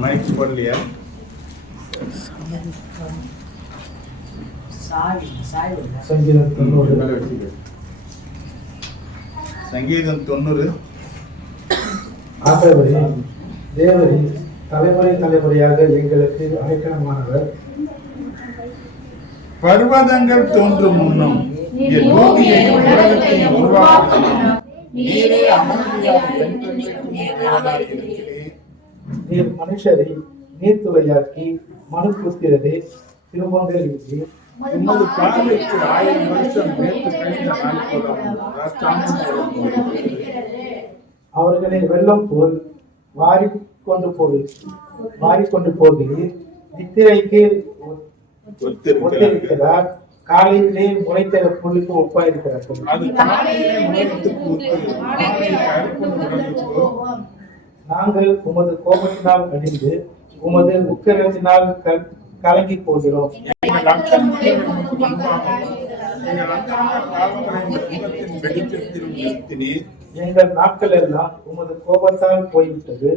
Mic போடலையா? சங்கீதம் 90. ஆண்டவரே, தேவரே, தலைமுறை தலைமுறையாக எங்களுக்கு அடைக்கலமானவர். பர்வதங்கள் தோன்றும் முன்னும் என் பூமியையும் உலகத்தையும் உருவாக்கும் முன்னும் நீரே அமைதியாய் என்றென்றைக்கும் தேவனாய் இருக்கிறீர். நீர் மனுஷரை நீர்த்துளையாக்கி மனு புத்திரரே திருமங்கள் இன்றி உமது பார்வைக்கு 1000 வருஷம் நேற்று கழிந்த நாள் போல அவர்களை வெள்ளம் போல் வாரிக்கொண்டு போகிறீர். நித்திரைக்கு ஒத்திருக்கிறார். காலையிலே முளைத்த புல்லுக்கு ஒப்பாயிருக்கிறார்கள். நாங்கள் உமது கோபத்தினால் அழிந்து உமது உக்கிரத்தினால் கலங்கி போகிறோம். எங்கள் நாட்கள் எல்லாம் உமது கோபத்தால் போய்விட்டது.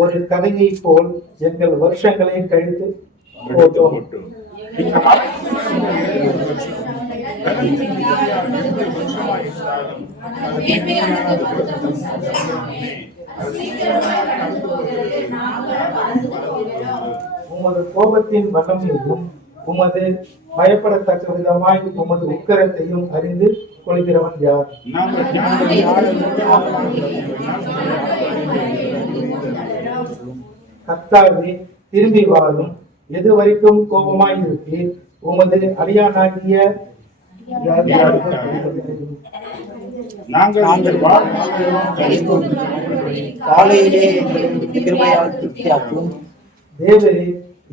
ஒரு கதையை போல் எங்கள் வருஷங்களை கழித்து போட்டோம். உமது கோபத்தின் வல்லமையையும் உமது பயப்படத்தக்க விதமாய் உமது உக்கரத்தையும் அறிந்து கொள்கிறவன் யார்? கர்த்தாவே, திரும்பி வாரும். எது வரைக்கும் கோபமாய் இருப்பீர்? உமது அடியானாகிய தேவரே,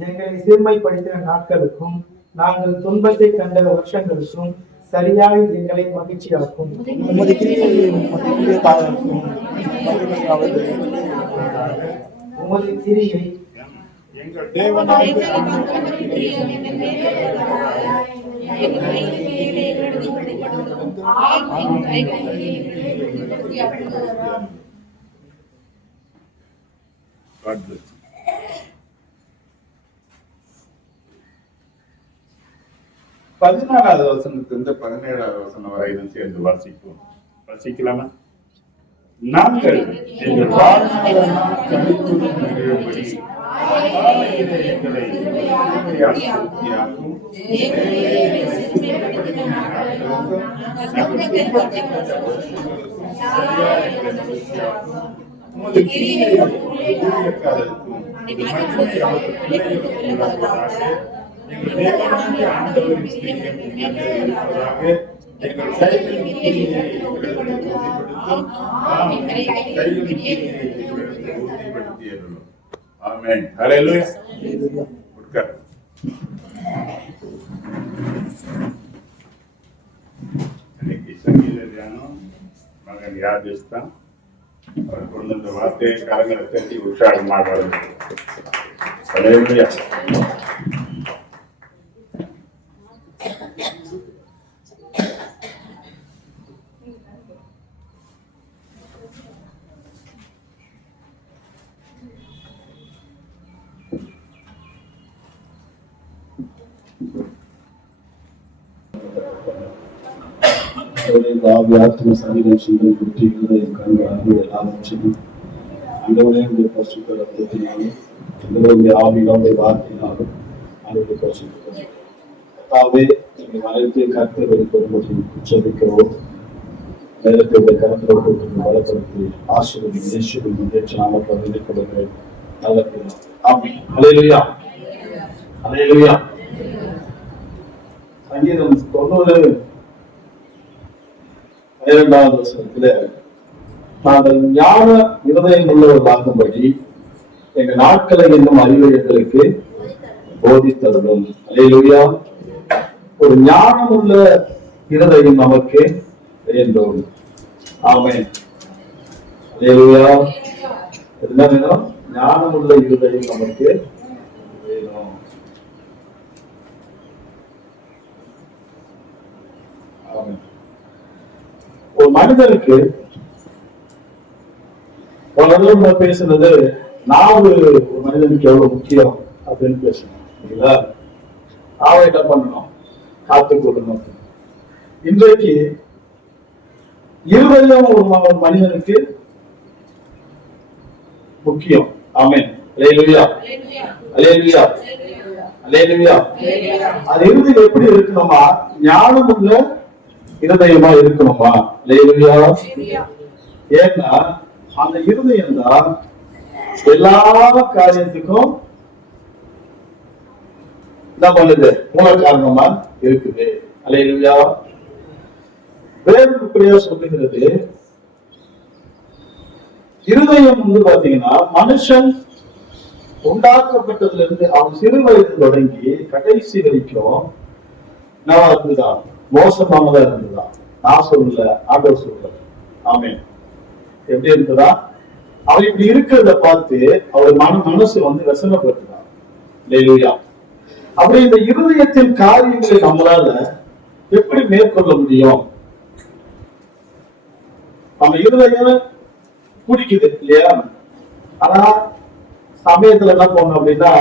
எங்களை சிறுமைப்படுத்தின நாட்களுக்கும் நாங்கள் துன்பத்தை கண்ட வருஷங்களுக்கும் சரியாய் எங்களை மகிழ்ச்சியாக்கும். உமது கிரியை எங்கள் தேவனாய் பதினாலாவது வசனத்திலிருந்து 17வது வசனம் வரையிலும் சேர்ந்து வாசிக்கலாமா? நாங்கள் எங்கள் வாழ்நாளெல்லாம் களிப்புடன் மகிழும்படி எங்களை திருப்தியாக்கும். உமது கிரியை ஊழியக்காரருக்கும் மகிமை அவர்கள் பிள்ளைகளுக்கும் உண்டாவதாக. எங்கள் தேவனாகிய ஆண்டவரின் பிரியம் எங்களில் இருப்பதாக. எங்கள் கைகளின் கிரியை எங்களுக்கு உறுதிப்படுத்தும். கைகளின் கிரியை எங்களுக்கு உறுதிப்படுத்தியருளும். ஆமென். ஹல்லேலூயா. உட்கார். இன்னைக்கு சங்கீத தியானம் மகன் யாதேஷ் தான். அவர் கொண்டு வந்த வார்த்தையை கரங்களை தட்டி உற்சாகமாக வருகிறது. ஹல்லேலூயா. ஆத்ம சரீரம் சிந்தம் குற்றிகளை கண்களாக எல்லாவற்றையும் அந்தவரையுடைய பரிசுத்த ரத்தத்தினாலும் அந்தவருடைய ஆவியினுடைய வார்த்தையினாலும் அவருடைய பரிசுத்த கர்த்தாவே எங்கள் அனைத்தையும் கர்த்தர் வெளிப்படுத்தி உச்சரிக்கிறோம். நேரத்தை கருத்தில் போட்டு வளர்க்கறது ஆசிரியர் இயேசுவின் முன்னேற்ற நாமத்தில் வெளிப்படுகிறேன். ஆமென். ஹல்லேலூயா. ஹல்லேலூயா. சங்கீதம் 90 12வது வசனத்திலே நாங்கள் ஞான இருதயம் உள்ளவர்களாகும்படி எங்கள் நாட்களை என்னும் அறிவை எங்களுக்கு போதித்தருளும். அல்லேலூயா. ஒரு ஞானம் உள்ள இருதயம் நமக்கு வேண்டும். ஆமென். அல்லேலூயா. என்ன வேணும்? ஞானம் உள்ள இருதயம் நமக்கு வேணும். ஆமென். ஒரு மனிதனுக்கு பேசுனது நாவு ஒரு மனிதனுக்கு எவ்வளவு முக்கியம் அப்படின்னு பேசணும் இல்லைங்களா? நாவை என்ன பண்ணணும்? காத்துக் கொள்ளணும். இன்றைக்கு இருதயம் ஒரு மனிதனுக்கு முக்கியம். ஆமென். அல்லேலூயா, அல்லேலூயா, அல்லேலூயா. அது இருதயம் எப்படி இருக்கணுமா? ஞானம் உள்ள இருதயமா இருக்கணுமா? அல்லேலூயா. ஏன்னா அந்த இருதயம் தான் எல்லா காரியத்துக்கும் என்ன பண்ணுது? மூல காரணமா இருக்குது. அல்லேலூயா. வேறு இப்படியா சொல்லுகிறது, இருதயம் வந்து பாத்தீங்கன்னா மனுஷன் உண்டாக்கப்பட்டதுல இருந்து அவன் சிறு வயது தொடங்கி கடைசி வரைக்கும் என்னவா இருந்துதான்? மோசமானதா இருந்துதான். நான் சொல்லல, ஆண்டவர் சொல்லல. ஆமென். எப்படி இருக்குதா? அவர் இப்படி இருக்கிறத பார்த்து அவர் மனசு வந்து வசனப்பட்டுதான். அல்லேலூயா. அப்படி இந்த இருதயத்தின் காரியங்களை நம்மளால எப்படி மேற்கொள்ள முடியும்? நம்ம இருதயம் குடிக்குது இல்லையா? ஆனா சமயத்துல என்ன பண்ணோம் அப்படின்னா,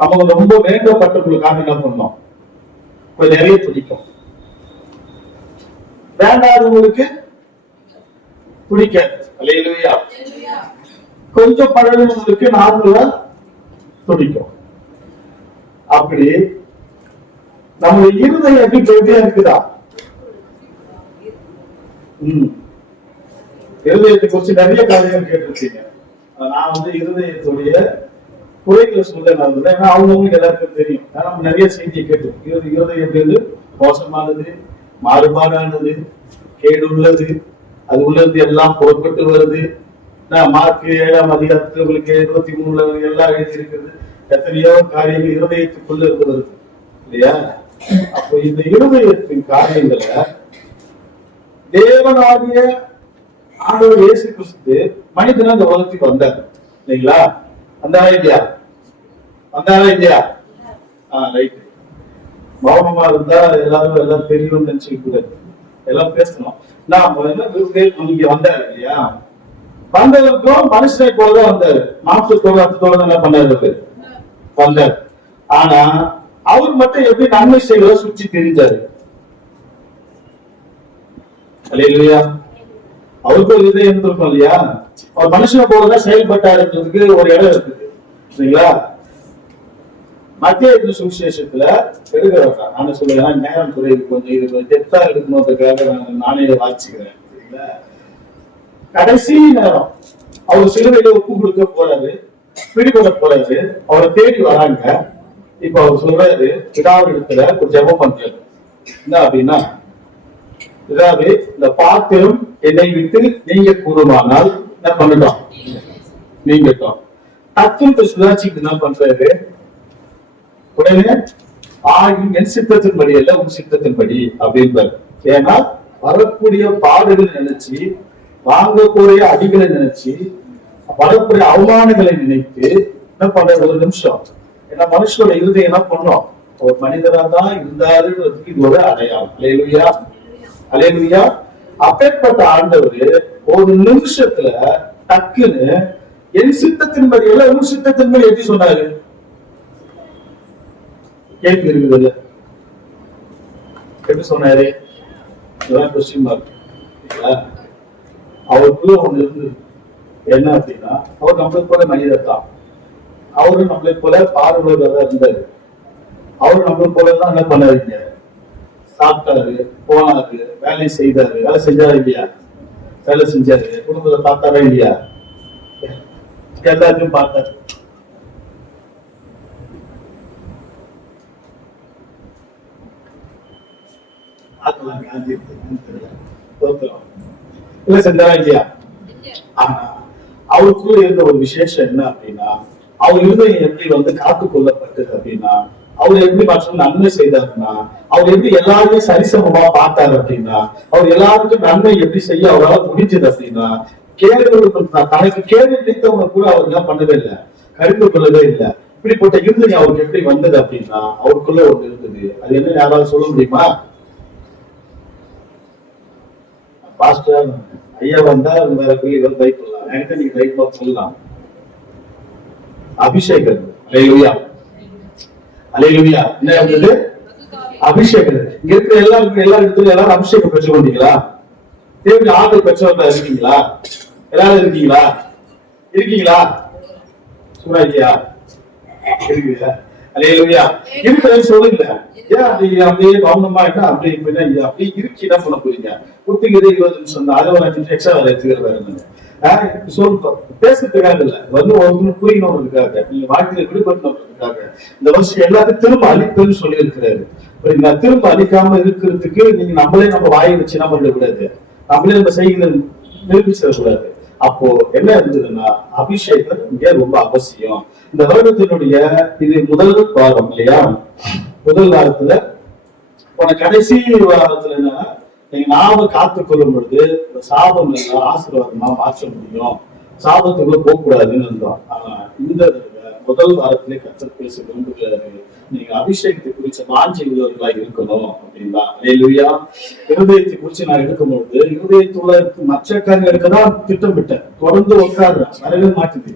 நமக்கு ரொம்ப வேண்டப்பட்டவங்களுக்காக என்ன பண்ணோம்? கொஞ்சம் நிறைய பிடிக்கும். வேண்டாதவங்களுக்கு பிடிக்காது. அல்லேலூயா. கொஞ்சம் பழகினவங்களுக்கு நார்மலா பிடிக்கும். அப்படி நம்ம இருதயம் எப்படி போயிட்டே இருக்குதா? இருதயத்தை குறிச்சு நிறைய காரியம் கேட்டிருக்கீங்க. நான் வந்து இருதயத்துடைய குறைகளை சொல்ல நான் ஏன்னா அவங்கவுங்களுக்கு எல்லாருக்கும் தெரியும். நம்ம நிறைய செய்தியை கேட்டோம். இருதயம் எப்படி மோசமானது, மாறுபாடானது, கேடு உள்ளது, அது உள்ள இருந்து எல்லாம் புறப்பட்டு வருது. மார்க் 7ஆம் அதிகாரத்துல உங்களுக்கு 23 எல்லாம் எழுதி இருக்கிறது. எத்தனையோ காரியங்கள் இருதயத்துக்குள்ள இருந்து வருது இல்லையா? அப்போ இந்த இருதயத்தின் காரியங்களை தேவனாகிய ஆண்டவர் இயேசு கிறிஸ்து மனிதனா இந்த உலகத்துக்கு வந்தார் இல்லைங்களா? வந்தாரா இல்லையா? வந்தாரா இல்லையா? ரைட். மௌனமா இருந்தா எல்லாரும் எல்லாம் தெரியும்னு நினைச்சுக்க கூடாது. எல்லாம் பேசணும். இங்க வந்தாரு இல்லையா? வந்தவருக்கும் மனுஷனை போலதான் வந்தாரு. மாம்சத்தோட அர்த்தத்தோட என்ன பண்ணாரு? வந்தார். ஆனா அவர் மட்டும் எப்படி நன்மை செய்வதை சுற்றி தெரிஞ்சாரு. அல்லேலூயா. அவருக்கு ஒரு இதயம் இருக்கும் இல்லையா? அவர் மனுஷனை போலதான் செயல்பட்டாருன்றதுக்கு ஒரு இடம் இருக்குது சரிங்களா? மத்திய சுவிசேஷத்துல எடுக்கிறதா நான் சொல்லுவேன். நேரம் குறைவு, கொஞ்சம் இது கொஞ்சம் டெப்தா எடுக்கணுன்றதுக்காக நானே வாசிக்கிறேன் சரிங்களா? கடைசி நேரம் அவர் சிலுவையில ஒப்பு கொடுக்க போறாரு, பிடிபட போறாரு. அவரை தேடி வராங்க. இப்ப அவர் சொல்றாரு, பிதாவின் இடத்துல ஒரு ஜெபம் பண்றாரு. என்ன அப்படின்னா, பிதாவே இந்த பாத்திரம் என்னை விட்டு நீங்க கூடுமானால் என்ன பண்ணிட்டோம்? நீங்கட்டோம். டக்குனு சுதாச்சிக்கு என்ன பண்றாரு? உடனே என் சித்தத்தின்படி அல்ல உன் சித்தத்தின்படி அப்படின்றாரு. ஏன்னா வரக்கூடிய பாடுகளை நினைச்சு, வாங்கக்கூடிய அடிகளை நினைச்சு, வரக்கூடிய அவமானங்களை நினைத்து என்ன பண்ற? ஒரு நிமிஷம். ஏன்னா மனுஷனோட இருதயம் என்ன பண்ணோம்? ஒரு மனிதனா தான் இருந்தாருன்றதுக்கு இது ஒரு அடையாளம். அல்லேலூயா, அல்லேலூயா. அப்பேற்பட்ட ஆண்டவர் ஒரு நிமிஷத்துல டக்குன்னு என் சித்தத்தின்படி அல்ல உன் சித்தத்தின்படி எப்படி சொன்னாரு? கேள்வி இருக்குது. எப்படி சொன்னாரு? Question mark. அவருக்குள்ள ஒண்ணு இருந்தது. என்ன அப்படின்னா, அவர் நம்மளை போல மனிதர் தான். அவரு நம்மளை போல பார்வையாளராக இருந்தாரு. அவரு நம்மளை போலதான் என்ன பண்ணாருங்க? சாப்பிட்டாரு, போனாரு, வேலை செய்தாரு. வேலை செஞ்சாரு இல்லையா? வேலை செஞ்சாரு. குடும்பத்தை பார்த்தாரா இல்லையா? எல்லாத்தையும் பார்த்தாரு. இல்ல செஞ்சாரா இல்லையா? ஆனா அவருக்குள்ள இருந்த ஒரு விசேஷம் என்ன அப்படின்னா, அவர் இருதயம் எப்படி வந்து காத்து கொள்ளப்பட்டது அப்படின்னா, அவர் எப்படி மற்ற நன்மை செய்தாருன்னா, அவர் எப்படி எல்லாருமே சரிசமமா பார்த்தாரு அப்படின்னா, அவர் எல்லாருக்கும் நன்மை எப்படி செய்ய அவரால் முடிஞ்சது அப்படின்னா, தனக்கு கேடு நினைத்தவங்க கூட அவர் என்ன பண்ணவே இல்லை, கருத்து கொள்ளவே இல்லை. இப்படிப்பட்ட இருதயம் அவருக்கு எப்படி வந்தது அப்படின்னா, அவருக்குள்ள ஒன்று இருந்தது. அது என்ன யாராவது சொல்ல முடியுமா? பாஸ்டர் ஐயா வந்தா வேற போய் இவர் ட்ரை பண்ணலாம். எனக்கு நீங்க ட்ரை பண்ண சொல்லலாம். அபிஷேகம். அல்லேலூயா அல்லேலூயா. என்ன இருந்தது? அபிஷேகம். இங்க இருக்கிற எல்லா இடத்துல எல்லாரும் அபிஷேகம் பெற்று கொண்டீங்களா? தேவனுடைய ஆண்டை பெற்றவர்களா இருக்கீங்களா? எல்லாரும் இருக்கீங்களா? இருக்கீங்களா? சூறாய்யா இருக்குதா? அல்லேலூயா. இருக்கிறது சொல்லுங்க. ஏன் அப்படியே கவனமா இருக்கா? அப்படி அப்படி இருக்கு என்ன பண்ண போறீங்க? குத்திக்கிறது 20 நிமிஷம் தான். அதை ஒரு 5 நிமிஷம் எக்ஸ்ட்ரா எடுத்துக்கிறது சொல்றோம். பேசுறதுக்காக இல்ல, ஒருத்தர் புரியணுன்றதுக்காக, நீங்க வாழ்க்கையில விடுபடணுன்றதுக்காக இந்த வருஷம் எல்லாத்தையும் திரும்ப அழிப்புன்னு சொல்லி இருக்கிறாரு. திரும்ப அழிக்காம இருக்கிறதுக்கு நீங்க நம்ம வாயை வச்சு என்ன பண்ணிடக்கூடாது, நம்மளே நம்ம செய்கிற நிரூபிச்சிடக்கூடாது. அப்போ என்ன இருந்ததுன்னா அபிஷேகம் இங்க ரொம்ப அவசியம். இந்த வருடத்தினுடைய இது முதல் வாரம் இல்லையா? முதல் வாரத்துல போன கடைசி வாரத்துல என்னன்னா, நீங்க நாம காத்துக் கொள்ளும் பொழுது சாபம் இல்ல ஆசீர்வாதமா மாற்ற முடியும், சாபத்துக்குள்ள போக கூடாதுன்னு இருந்தோம். ஆனா இந்த முதல் வாரத்திலே கர்த்தர் பேச விரும்புகிறாரு, நீங்க அபிஷேகத்தை குறிச்ச வாஞ்சை உள்ளவர்களா இருக்கணும் அப்படின்னா. அல்லேலூயா. இருதயத்தை குறிச்சு நான் எடுக்கும்பொழுது இருதயத்துல மற்ற காரியங்களுக்கு தான் திட்டமிட்டேன். தொடர்ந்து உட்காடுறேன், வரவே மாட்டுது,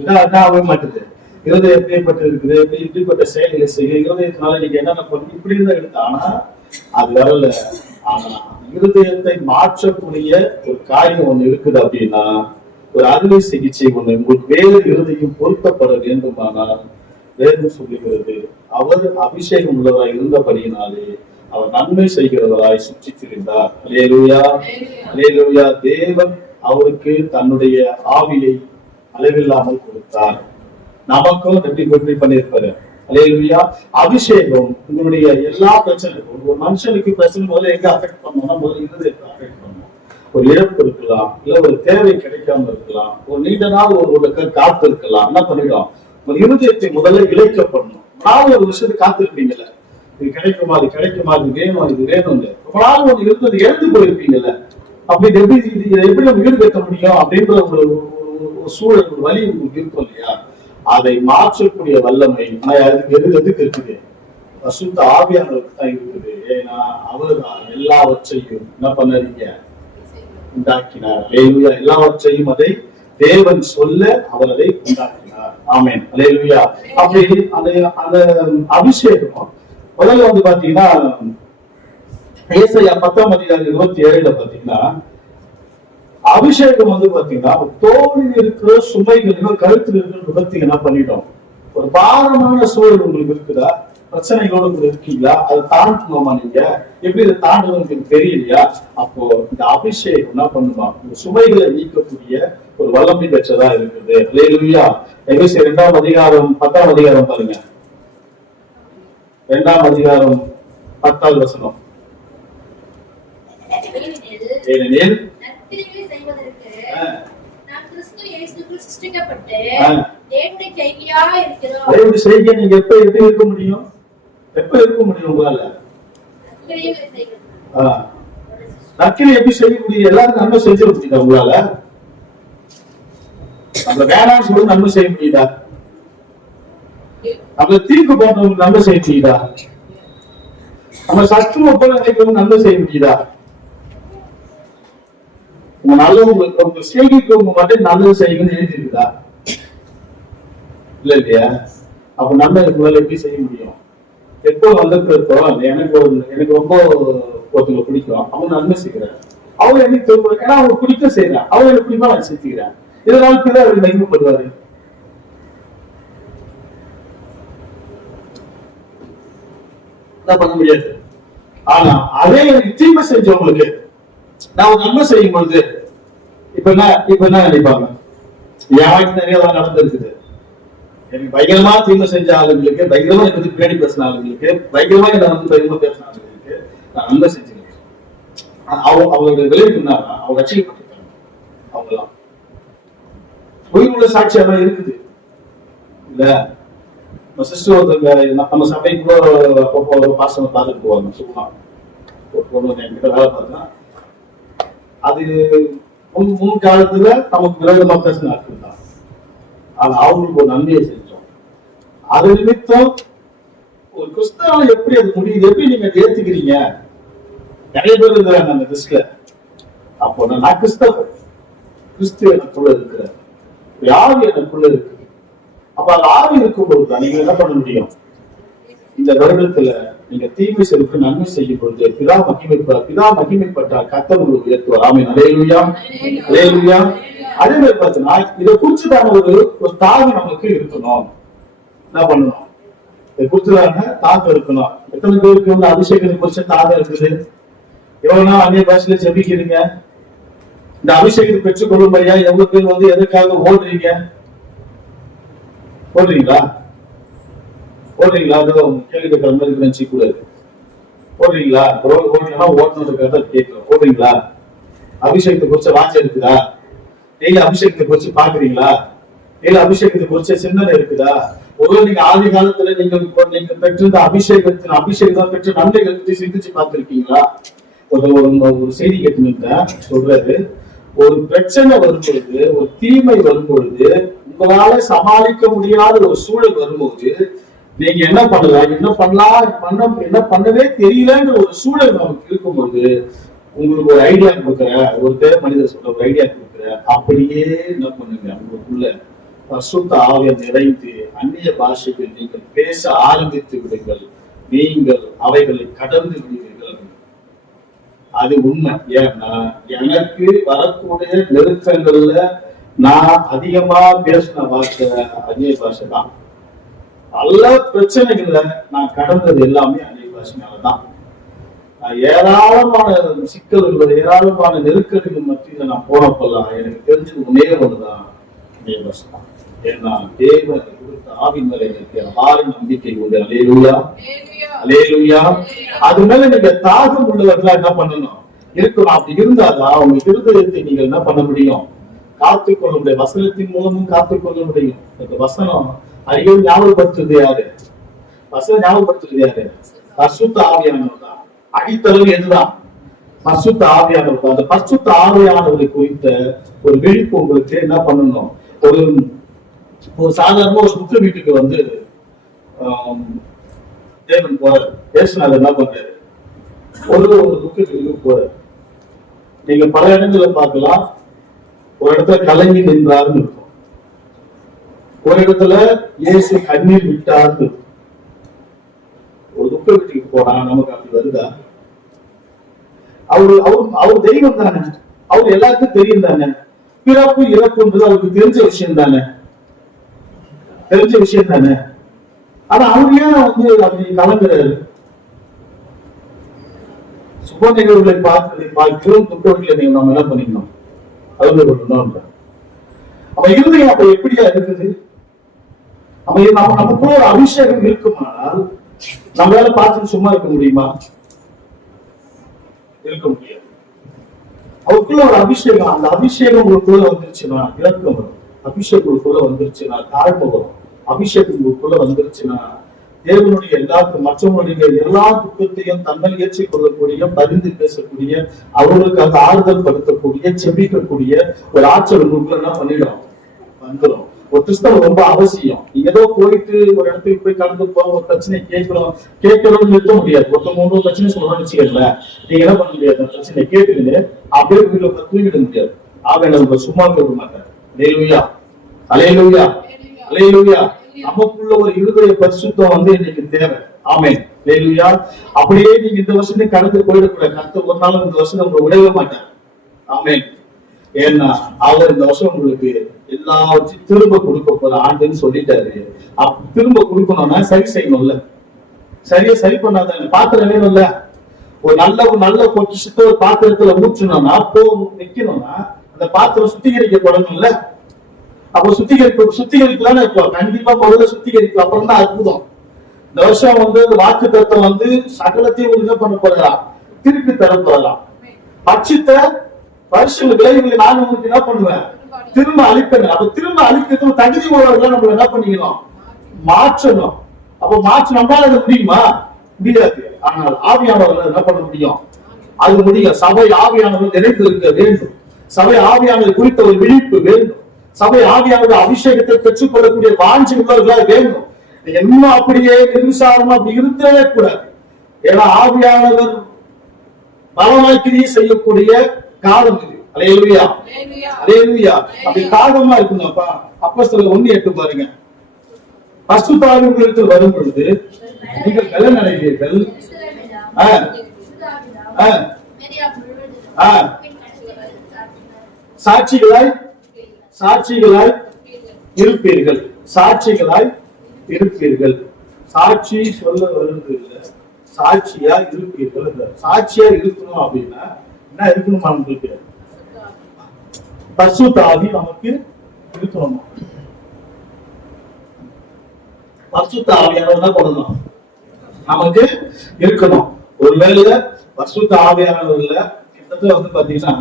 இதாகவே மாட்டுது. இருதயம் எப்படிப்பட்டு இருக்குது, இப்படிப்பட்ட செயல்களை செய்ய இருதயத்தினால நீங்க என்னென்ன பண்ணி இப்படி இருந்தா எடுத்த. ஆனா அது வரல. ஆனா இருதயத்தை மாற்றக்கூடிய ஒரு காரியம் ஒண்ணு இருக்குது அப்படின்னா, ஒரு அறுவை சிகிச்சை ஒண்ணு உங்களுக்கு வேறு இருதயம் பொருத்தப்பட வேண்டுமானால் வேதம் சொல்லுகிறது, அவர் அபிஷேகம் உள்ளவராய் இருந்தபடியினாலே அவர் நன்மை செய்கிறவராய் சுற்றி திரிந்தார். அல்லேலூயா அல்லேலூயா. தேவன் அவருக்கு தன்னுடைய ஆவியை அளவில்லாமல் கொடுத்தார். நமக்கும் எப்படி பண்ணியிருப்பாரு. அல்லேலூயா. அபிஷேகம் உங்களுடைய எல்லா பிரச்சனைக்கும், ஒரு மனுஷனுக்கு பிரச்சனை முதல்ல எங்க அஃபெக்ட் பண்ணணும்னா முதல்ல இருதயத்தை அஃபெக்ட் பண்ணணும். ஒரு இழப்பு இருக்கலாம், இல்ல ஒரு தேவை கிடைக்காம இருக்கலாம், ஒரு நீண்ட நாள் ஒரு காத்து இருக்கலாம். என்ன பண்ணிடும், ஒரு இருதயத்தை முதல்ல இழைக்க பண்ணணும். நாள் ஒரு விஷயத்தை காத்திருப்பீங்கல்ல, இது கிடைக்குமா, இது கிடைக்குமா, இது வேணும், இது வேணும். ரொம்ப நாள் ஒன்று இருந்தது இழந்து போயிருப்பீங்கல்ல, அப்படி எப்படி நம்ம ஈடுகட்ட முடியும் அப்படின்ற ஒரு சூழல், ஒரு வழி உங்களுக்கு இருக்கும் இல்லையா? அதை மாற்றக்கூடிய வல்லமை எதுக்கு இருக்குது? பசுத்த ஆவியானவருக்கு தான் இருக்குது. ஏன்னா அவர்தான் எல்லாவற்றையும் என்ன பண்ணீங்க உண்டாக்கினார். அல்லேலூயா. எல்லாவற்றையும் அதை தேவன் சொல்ல அவர் அதை உண்டாக்கினார். ஆமென். அல்லேலூயா. அப்படி அந்த அபிஷேகம் முதல்ல வந்து பாத்தீங்கன்னா ஏசாயா 10:27 பாத்தீங்கன்னா, அபிஷேகம் வந்து பாத்தீங்கன்னா தோளில் இருக்கிற சுமைகள் கழுத்தில் இருக்கிற விபத்து என்ன பண்ணிட்டோம். ஒரு பாரமான சூழல் உங்களுக்கு இருக்குதா, பிரச்சனைகளோடு உங்களுக்கு இருக்கீங்களா, அதை தாண்டணுமா? நீங்க எப்படி இதை தாண்டணும் உங்களுக்கு தெரியலையா? அப்போ இந்த அபிஷேகம் என்ன பண்ணுமா, இந்த சுமைகளை நீக்கக்கூடிய ஒரு வல்லமை பெற்றதா இருக்குது. அல்லேலூயா. எபேசியர் 2ஆம் அதிகாரம் 10ஆம் அதிகாரம் பாருங்க. 2ஆம் அதிகாரம் 10வது வசனம். ஏனெனில் நீங்க எப்ப இருக்க முடியும், எப்ப இருக்க முடியும் உங்களால? நற்கிரி எப்படி செய்ய முடியும்? எல்லாரும் நன்மை செஞ்சு முடியுதா உங்களால? நம்மள வேணாம்னு சொல்லி நன்மை செய்ய முடியுதா? நம்மள தீர்ப்பு போன்றவங்க நன்மை செய்ய முடியுதா? நம்ம சத்துவ போல நினைக்கிறவங்க நன்மை செய்ய முடியுதா? உங்க நல்லவங்க செய்கிறவங்க மட்டும் நல்லது செய்யணும்னு எழுதிருக்குதா? இல்ல இல்லையா? அப்ப நன்மை உங்களால எப்படி செய்ய முடியும்? எப்போ வந்திருக்கிறப்போ எனக்கு ரொம்ப ஒருத்தவங்க பிடிக்கும், அவங்க நன்மை செய்கிறாங்க, அவங்க எனக்கு ஏன்னா அவங்க பிடிக்க செய்யறாங்க, அவங்க எனக்கு பிடிப்பா நான் செஞ்சுக்கிறேன். இதனால பிற அவர் மகிமைப்படுவாரு. பண்ண முடியாது. ஆனா அதே எனக்கு தீமை செஞ்சவங்களுக்கு நான் ஒரு நன்மை செய்யும் பொழுது இப்ப என்ன நினைப்பாங்க? என் வாழ்க்கை நிறைய நடந்திருக்குது. எனக்கு பயங்கரமா தீமை செஞ்ச ஆளுங்களுக்கு, பயங்கரமா எனக்கு பின்னாடி பேசின ஆளுங்களுக்கு, பயங்கரமா என்ன வந்து பயங்கரமா பேசின ஆளுங்களுக்கு நான் நன்மை செஞ்சுக்கிறேன். அவங்களுடைய விளைவு என்ன? அவங்க ரட்சிக்கப்பட்டிருக்காங்க. அவங்கலாம் உயிர் உள்ள சாட்சியாக இருக்குது இல்ல? நம்ம சிஸ்டர் ஒருத்தவங்க நம்ம சபைக்குள்ள அப்பப்போ பாசம் பார்த்துட்டு போவாங்க. சும்மா ஒரு பொண்ணு என்கிட்ட வேலை பார்த்தா அது முன் காலத்துல நமக்கு விரோதமா பேசின ஆட்கள் தான். ஆனா அவங்களுக்கு ஒரு நன்மையை செஞ்சோம். அது நிமித்தம் ஒரு கிறிஸ்தவ எப்படி அது முடியுது, எப்படி நீங்க ஏத்துக்கிறீங்க? நிறைய பேர் இருக்கிறாங்க அந்த லிஸ்ட்ல. அப்போ நான் கிறிஸ்தவ, கிறிஸ்து எனக்குள்ள இருக்கிற யாரு எனக்குள்ள இருக்கு, அப்ப அது ஆவி இருக்கும் பொழுது நீங்க என்ன பண்ண முடியும்? இந்த வருடத்துல நீங்க தீமை செலுத்த நன்மை செய்யும் பொழுது பிதா மகிமைப்பட்டார், கர்த்தர் உங்களை உயர்த்துவார். ஆமென். அல்லேலூயா, அல்லேலூயா. அதே மாதிரி பார்த்தீங்கன்னா இதை குறிச்சுதான ஒரு தாகம் நமக்கு இருக்கணும். என்ன பண்ணணும்? இதை குறிச்சுதான தாகம் இருக்கணும். எத்தனை பேருக்கு வந்து அபிஷேகத்தை குறிச்ச தாகம் இருக்குது? எவ்வளவு நாள் அந்நிய பாஷையில ஜெபிக்கிறீங்க? இந்த அபிஷேகத்தை பெற்றுக் கொள்ளும்படியா எவ்வளவு பேர் வந்து எதுக்காக ஓடுறீங்க? ஓடுறீங்களா? அது கேள்வி கேட்கிற மாதிரி நினைச்சு கூடாது. ஓடுறீங்களா? ஓடுறீங்கன்னா ஓடணுன்றதுக்காக கேட்கிறோம். ஓடுறீங்களா? அபிஷேகத்தை குறிச்ச வாஞ்சை இருக்குதா? டெய்லி அபிஷேகத்தை குறிச்சு பாக்குறீங்களா? டெய்லி அபிஷேகத்தை குறிச்ச சிந்தனை இருக்குதா? ஒருவேளை நீங்க ஆதி காலத்துல நீங்க பெற்றிருந்த அபிஷேகம் பெற்ற நன்மைகள் பற்றி சிந்திச்சு பார்த்திருக்கீங்களா? ஒரு செய்தி கேட்டு சொல்றது, ஒரு பிரச்சனை வரும்பொழுது, ஒரு தீமை வரும்பொழுது, உங்களால சமாளிக்க முடியாத ஒரு சூழல் வரும்போது நீங்க என்ன பண்ணவே தெரியலன்ற ஒரு சூழல் நமக்கு இருக்கும்போது உங்களுக்கு ஒரு ஐடியா கொடுக்குற, ஒரு பேர் மனிதர் சொல்ற ஒரு ஐடியா கொடுக்குற, அப்படியே என்ன பண்ணுங்க, உங்களுக்குள்ள பரிசுத்த ஆவியை நிறைந்து அந்நிய பாஷைகள் நீங்கள் பேச ஆரம்பித்து விடுங்கள். நீங்கள் அவைகளை கடந்து விடுவீர்கள். அது உண்மை. ஏன்னா எனக்கு வரக்கூடிய நெருக்கங்கள்ல நான் அதிகமா பேசின பாஷை அந்நிய பாஷை தான். நல்ல பிரச்சனைகள்ல நான் கடந்தது எல்லாமே அந்நிய பாஷைனாலதான். ஏராளமான சிக்கல்கள், ஏராளமான நெருக்கடிகள் மத்தியில நான் போனப்பெல்லாம் எனக்கு தெரிஞ்சது ஒன்னே ஒண்ணுதான், அந்நிய பாஷை தான். ஏன்னா தேவன் கொடுத்த ஆவின் மேல எனக்கு அபார நம்பிக்கை உண்டு. அல்லேலூயா, அல்லேலூயா. அது மேல நீங்க தாகம் உள்ளவர்களா என்ன பண்ணணும், இருக்கணும். அப்படி இருந்தாதான் உங்க இருதயத்தை நீங்க என்ன பண்ண முடியும், காத்துக்கொள்ள முடியும். வசனத்தின் மூலமும் காத்துக்கொள்ள முடியும். இந்த வசனம் அதிகம் ஞாபகப்படுத்துறது யாரு? வசனம் ஞாபகப்படுத்துறது யாரு? பரிசுத்த ஆவியானவர் தான். அடித்தளவு எதுதான்? பரிசுத்த ஆவியானவர் தான். அந்த பரிசுத்த ஆவியானவரை குறித்த ஒரு விழிப்பு உங்களுக்கு என்ன பண்ணணும். ஒரு சாதாரண ஒரு புக்கு வீட்டுக்கு வந்து தேவன் போறாரு, பேசினார். என்ன பண்றாரு? ஒரு புக்கு வீட்டுக்கு போறாரு. நீங்க பல இடங்களை பார்க்கலாம். ஒரு இடத்துல கலங்கி நின்றாருன்னு இருக்கும், ஒரு இடத்துல இயேசு கண்ணீர் விட்டார்னு இருக்கும். ஒரு துக்க வீட்டுக்கு போனா நமக்கு அப்படி வருதா? அவர் தெய்வம் தானே, அவர் எல்லாருக்கும் தெரியும் தானே. பிறப்பு இறப்புன்றது அவருக்கு தெரிஞ்ச விஷயம் தானே, ஆனா அவர் ஏன் வந்து அப்படி கலங்குறாரு? சுப நிகழ்வுகளை பார்க்கிறோம், துக்க வீட்டுல நம்ம என்ன பண்ணிக்கணும், கலந்து கொள்ளணும். அவ இருதயம் அப்ப எப்படியா இருக்குது? நமக்குள்ள ஒரு அபிஷேகம் இருக்குமானால் நம்மளால பார்த்துட்டு சும்மா இருக்க முடியுமா? இருக்க முடியாது. அவருக்குள்ள ஒரு அபிஷேகம், அந்த அபிஷேகம் உங்களுக்குள்ள வந்துருச்சுன்னா இறக்கம் வரும். அபிஷேகம் உங்களுக்குள்ள வந்துருச்சுன்னா தாழ்மை வரும். அபிஷேகம் உங்களுக்குள்ள வந்துருச்சுன்னா தேவனுடைய மற்றவங்களுடைய எல்லா துக்கத்தையும் தன்னால் ஏற்றிக் கொள்ளக்கூடிய, பரிந்து பேசக்கூடிய, அவர்களுக்கு அந்த ஆறுதல் படுத்தக்கூடிய, செபிக்கக்கூடிய ஒரு ஆற்றல் உங்களுக்குள்ள என்ன பண்ணிடும், வந்துடும். ஒரு கிறிஸ்தவம் ரொம்ப அவசியம். ஏதோ போயிட்டு ஒரு இடத்துக்கு போய் கடந்து போவோம், ஒரு பிரச்சனை கேட்கணும்னு நிறுத்த முடியாது. ஒருத்தர் 3 பிரச்சனை சொல்லணும்னு வச்சுக்கல, நீங்க என்ன பண்ண முடியாது, அந்த பிரச்சனை கேட்டுக்கிட்டு அப்படியே வீட்டுல தூங்கிட முடியாது. ஆக நம்ம சும்மா விட மாட்டார். அல்லேலூயா, அல்லேலூயா, அல்லேலூயா. நமக்குள்ள ஒரு இருதய பரிசுத்தம் வந்து இன்னைக்கு தேவை. ஆமென், அல்லேலூயா. அப்படியே நீங்க இந்த வருஷமே கடந்து போயிடக்கூடாது. அடுத்த ஒரு நாள் இந்த வருஷம் உங்களை விடவே மாட்டார். ஆமென். ஏன்னா அவர் இந்த வருஷம் உங்களுக்கு எல்லாவற்றையும் திரும்ப கொடுக்க போற ஆண்டுன்னு சொல்லிட்டாரு. திரும்ப கொடுக்கணும்னா சரி செய்யணும்ல, சரியா சரி பண்ணாத பாத்திரம் வேணும்ல. ஒரு நல்ல பொக்கிஷத்தை ஒரு பாத்திரத்துல ஊற்றணும்னா நிக்கணும்னா அந்த பாத்திரம் சுத்திகரிக்கப்படணும்ல. அப்ப சுத்திகரிப்பு தானே இப்போ கண்டிப்பா முதல்ல சுத்திகரிப்பு, அப்புறம் தான் அற்புதம். இந்த வருஷம் வந்து வாக்கு தத்துவம் வந்து சகலத்தையும் என்ன பண்ண போறான், திருப்பி தர போறான். பட்சித்த வருஷங்கள் விளைவுகளை நான் உங்களுக்கு என்ன பண்ணுவேன், திரும்ப அழிப்பேன். அப்ப திரும்ப அழிக்கிறது தகுதி உள்ளவர்கள் நம்ம என்ன பண்ணிக்கணும், மாற்றணும். அப்ப நம்மளால அது முடியுமா? முடியாது. ஆனால் ஆவியானவர்கள் என்ன பண்ண முடியும், அது முடியும். சபை ஆவியானவர்கள் நிறைந்து இருக்க வேண்டும். சபை ஆவியானவர் குறித்த ஒரு விழிப்பு வேண்டும். சபை ஆவியானவர் அபிஷேகத்தை பெற்றுக் கொள்ளக்கூடிய வாஞ்சி உள்ளவர்களா வேண்டும். நீங்க இன்னும் அப்படியே நிர்விசாரமா அப்படி இருந்தவே கூடாது. ஏன்னா ஆவியானவர் பலமாய் கிரியை செய்யக்கூடிய காலம் இது. அல்லேலூயா, அல்லேலூயா. அப்படி காரணமா இருக்கணும்ப்பா. அப்போஸ்தலர் 1:8 பாருங்க. பரிசுத்த ஆவி உங்களுக்கு வரும் பொழுது நீங்கள் பலன் அடைவீர்கள். சாட்சிகளாய் இருப்பீர்கள். சாட்சிகளாய் இருப்பீர்கள். சாட்சி சொல்ல வருது இல்ல, சாட்சியா இருப்பீர்கள். சாட்சியா இருக்கணும் அப்படின்னா என்ன இருக்கணுமா? உங்களுக்கு பரிசுத்த ஆவி நமக்கு இருக்கணும். பரிசுத்த ஆவியானவர் தான் பண்ணணும், நமக்கு இருக்கணும். ஒருவேளை பரிசுத்த ஆவியானவர் இல்ல, கிட்டத்தட்ட வந்து பாத்தீங்கன்னா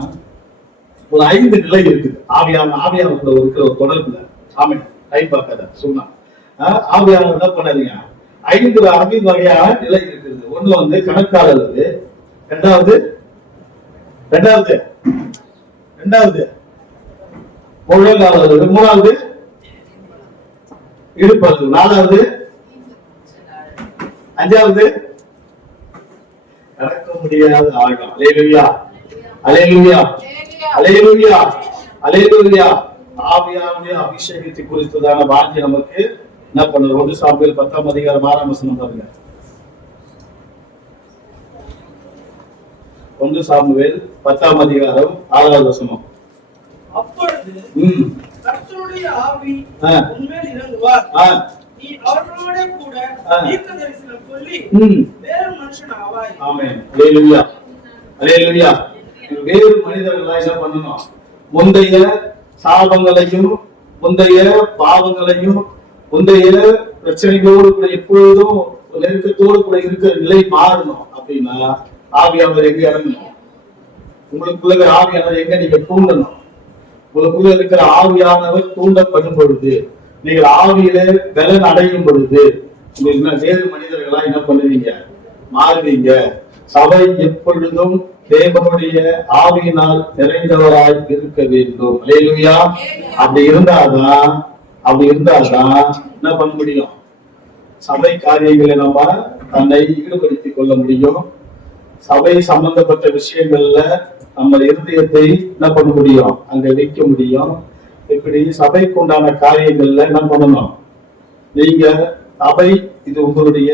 ஒரு 5 நிலை இருக்குது. ஆவியானவர் இருக்கிற ஒரு தொடர்புல ஆமே கை பார்க்காத சொன்னா ஆவியானவர் என்ன பண்ணாதீங்க. 5 வகையான நிலை இருக்குது. ஒண்ணு வந்து கணக்காளர், ரெண்டாவது முழங்காலர், மூணாவது இடுப்பது, 4வது, 5வது கடக்க முடியாத ஆழம். அல்லேலூயா, அல்லேலூயா, அல்லேலூயா, அல்லேலூயா. ஆவியானுடைய அபிஷேகத்தை குறித்ததான வார்த்தை நமக்கு என்ன பண்ணுது? 1 சாமுவேல் 10ஆம் அதிகாரம் 6ஆம் வசனம் பாருங்க. 1 சாமுவேல் 10ஆம் அதிகாரம் 6வது வசனம். அப்பொழுது கர்த்தருடைய ஆவி உன்மேல் இறங்குவார். நீ அவர்களோட கூட தீர்க்கதரிசனம் சொல்லி வேறு மனுஷன் ஆவாய். ஆமென். அல்லேலூயா, அல்லேலூயா. வேறு மனிதர்களாய் என்ன பண்ணணும்? முந்தைய சாபங்களையும் முந்தைய பாவங்களையும் முந்தைய பிரச்சனைகளோடு கூட எப்பொழுதும் நெருக்கத்தோடு கூட இருக்கிற நிலை மாறணும் அப்படின்னா ஆவியானவர் எங்க இறங்கணும்? உங்களுக்குள்ள ஆவியானவர் எங்க நீங்க தூண்டணும்? உங்களுக்குள்ள இருக்கிற ஆவியானவர் தூண்டப்படும் பொழுது, நீங்கள் ஆவியில பலன் அடையும் பொழுது உங்களுக்கு வேறு மனிதர்களா என்ன பண்ணுவீங்க? மாறுவீங்க. சபை எப்பொழுதும் தேவனுடைய ஆவியினால் நிறைந்தவராய் இருக்க வேண்டும். அல்லேலூயா. அப்படி இருந்தாதான் என்ன பண்ண முடியும்? சபை காரியங்களை நம்ம தன்னை ஈடுபடுத்திக் கொள்ள முடியும். சபை சம்பந்தப்பட்ட விஷயங்கள்ல நம்ம இருதயத்தை என்ன பண்ண முடியும்? அங்க வைக்க முடியும். இப்படி சபைக்கு உண்டான காரியங்கள்ல என்ன பண்ணணும்? நீங்க சபை இது உங்களுடைய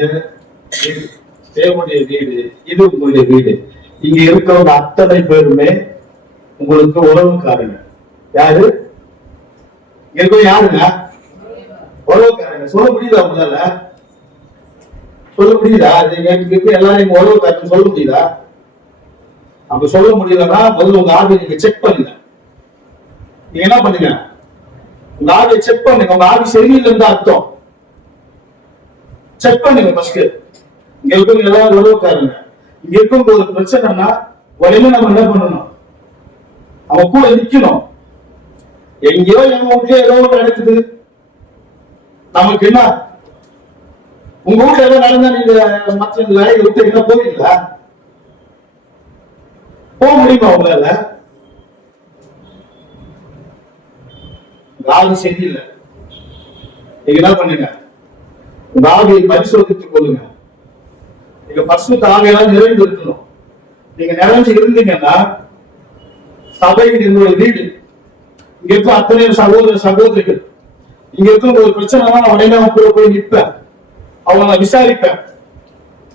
தேவனுடைய வீடு, இது உங்களுடைய வீடு. இங்க இருக்கிறவங்க அத்தனை பேருமே உங்களுக்கு உறவுக்காரங்க. யாரு இருக்க? யாருங்க? உறவுக்காரங்க. சொல்ல முடியுதா உங்களால? சொல்ல முடியுதா? எல்லாரும் எங்க உறவுக்காரங்க சொல்ல முடியுதா? அப்ப சொல்ல முடியலன்னா முதல்ல உங்க ஆவியை நீங்க செக் பண்ணுங்க. நீங்க என்ன பண்ணுங்க? உங்க ஆவியை செக் பண்ணுங்க. உங்க ஆவி சரியில்லைன்னு அர்த்தம். செக் பண்ணுங்க ஃபர்ஸ்ட். இங்க இருக்கவங்க எல்லாரும் உறவுக்காரங்க. இங்க இருக்கும் ஒரு பிரச்சனைனா உடனே நம்ம என்ன பண்ணணும்? அவன் கூட நிக்கணும். எங்கேயோ எங்க வீட்டுல ஏதோ நடக்குது, நமக்கு என்ன? உங்க வீட்டுல ஏதோ நடந்தா நீங்க மற்ற வேலையை விட்டு என்ன போவீங்களா? போக முடியுமா உங்களால? ஆவி சரியில்லை. நீங்க என்ன பண்ணுங்க? உங்க ஆவியை பரிசோதித்துக் கொள்ளுங்க. நீங்க பரிசுத்த ஆவியால் நிறைந்து இருக்கணும். நீங்க நிறைஞ்சு இருந்தீங்கன்னா சபை என்னுடைய வீடு. இங்க இருக்க அத்தனை சகோதர சகோதரிகள், இங்க இருக்க ஒரு பிரச்சனை நான் உடனே அவங்க கூட போய் நிற்பேன். அவங்களை நான் விசாரிப்பேன்.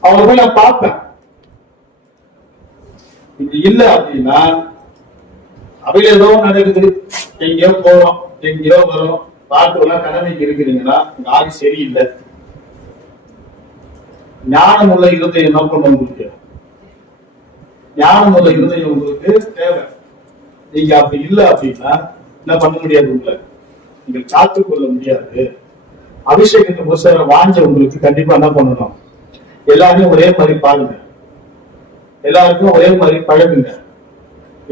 அவங்களை போய் நான் பார்ப்பேன். இப்படி இல்லை அப்படின்னா அவையில ஏதோ நடக்குது, எங்கேயோ போறோம், எங்கேயோ வரும், பார்க்கலாம் கடமைக்கு இருக்கிறீங்கன்னா உங்க ஆவி சரியில்லை. ஞானம் உள்ள இருதயம் என்ன பண்ண உங்களுக்கு? ஞானம் உள்ள இருதயம் உங்களுக்கு தேவை. நீங்க அப்படி இல்லை அப்படின்னா என்ன பண்ண முடியாது? உங்களை நீங்கள் காத்துக் கொள்ள முடியாது. அபிஷேகத்தை புதுசாக வாஞ்ச உங்களுக்கு கண்டிப்பா என்ன பண்ணணும்? எல்லாரையும் ஒரே மாதிரி பாருங்க, எல்லாருக்கும் ஒரே மாதிரி பழகுங்க,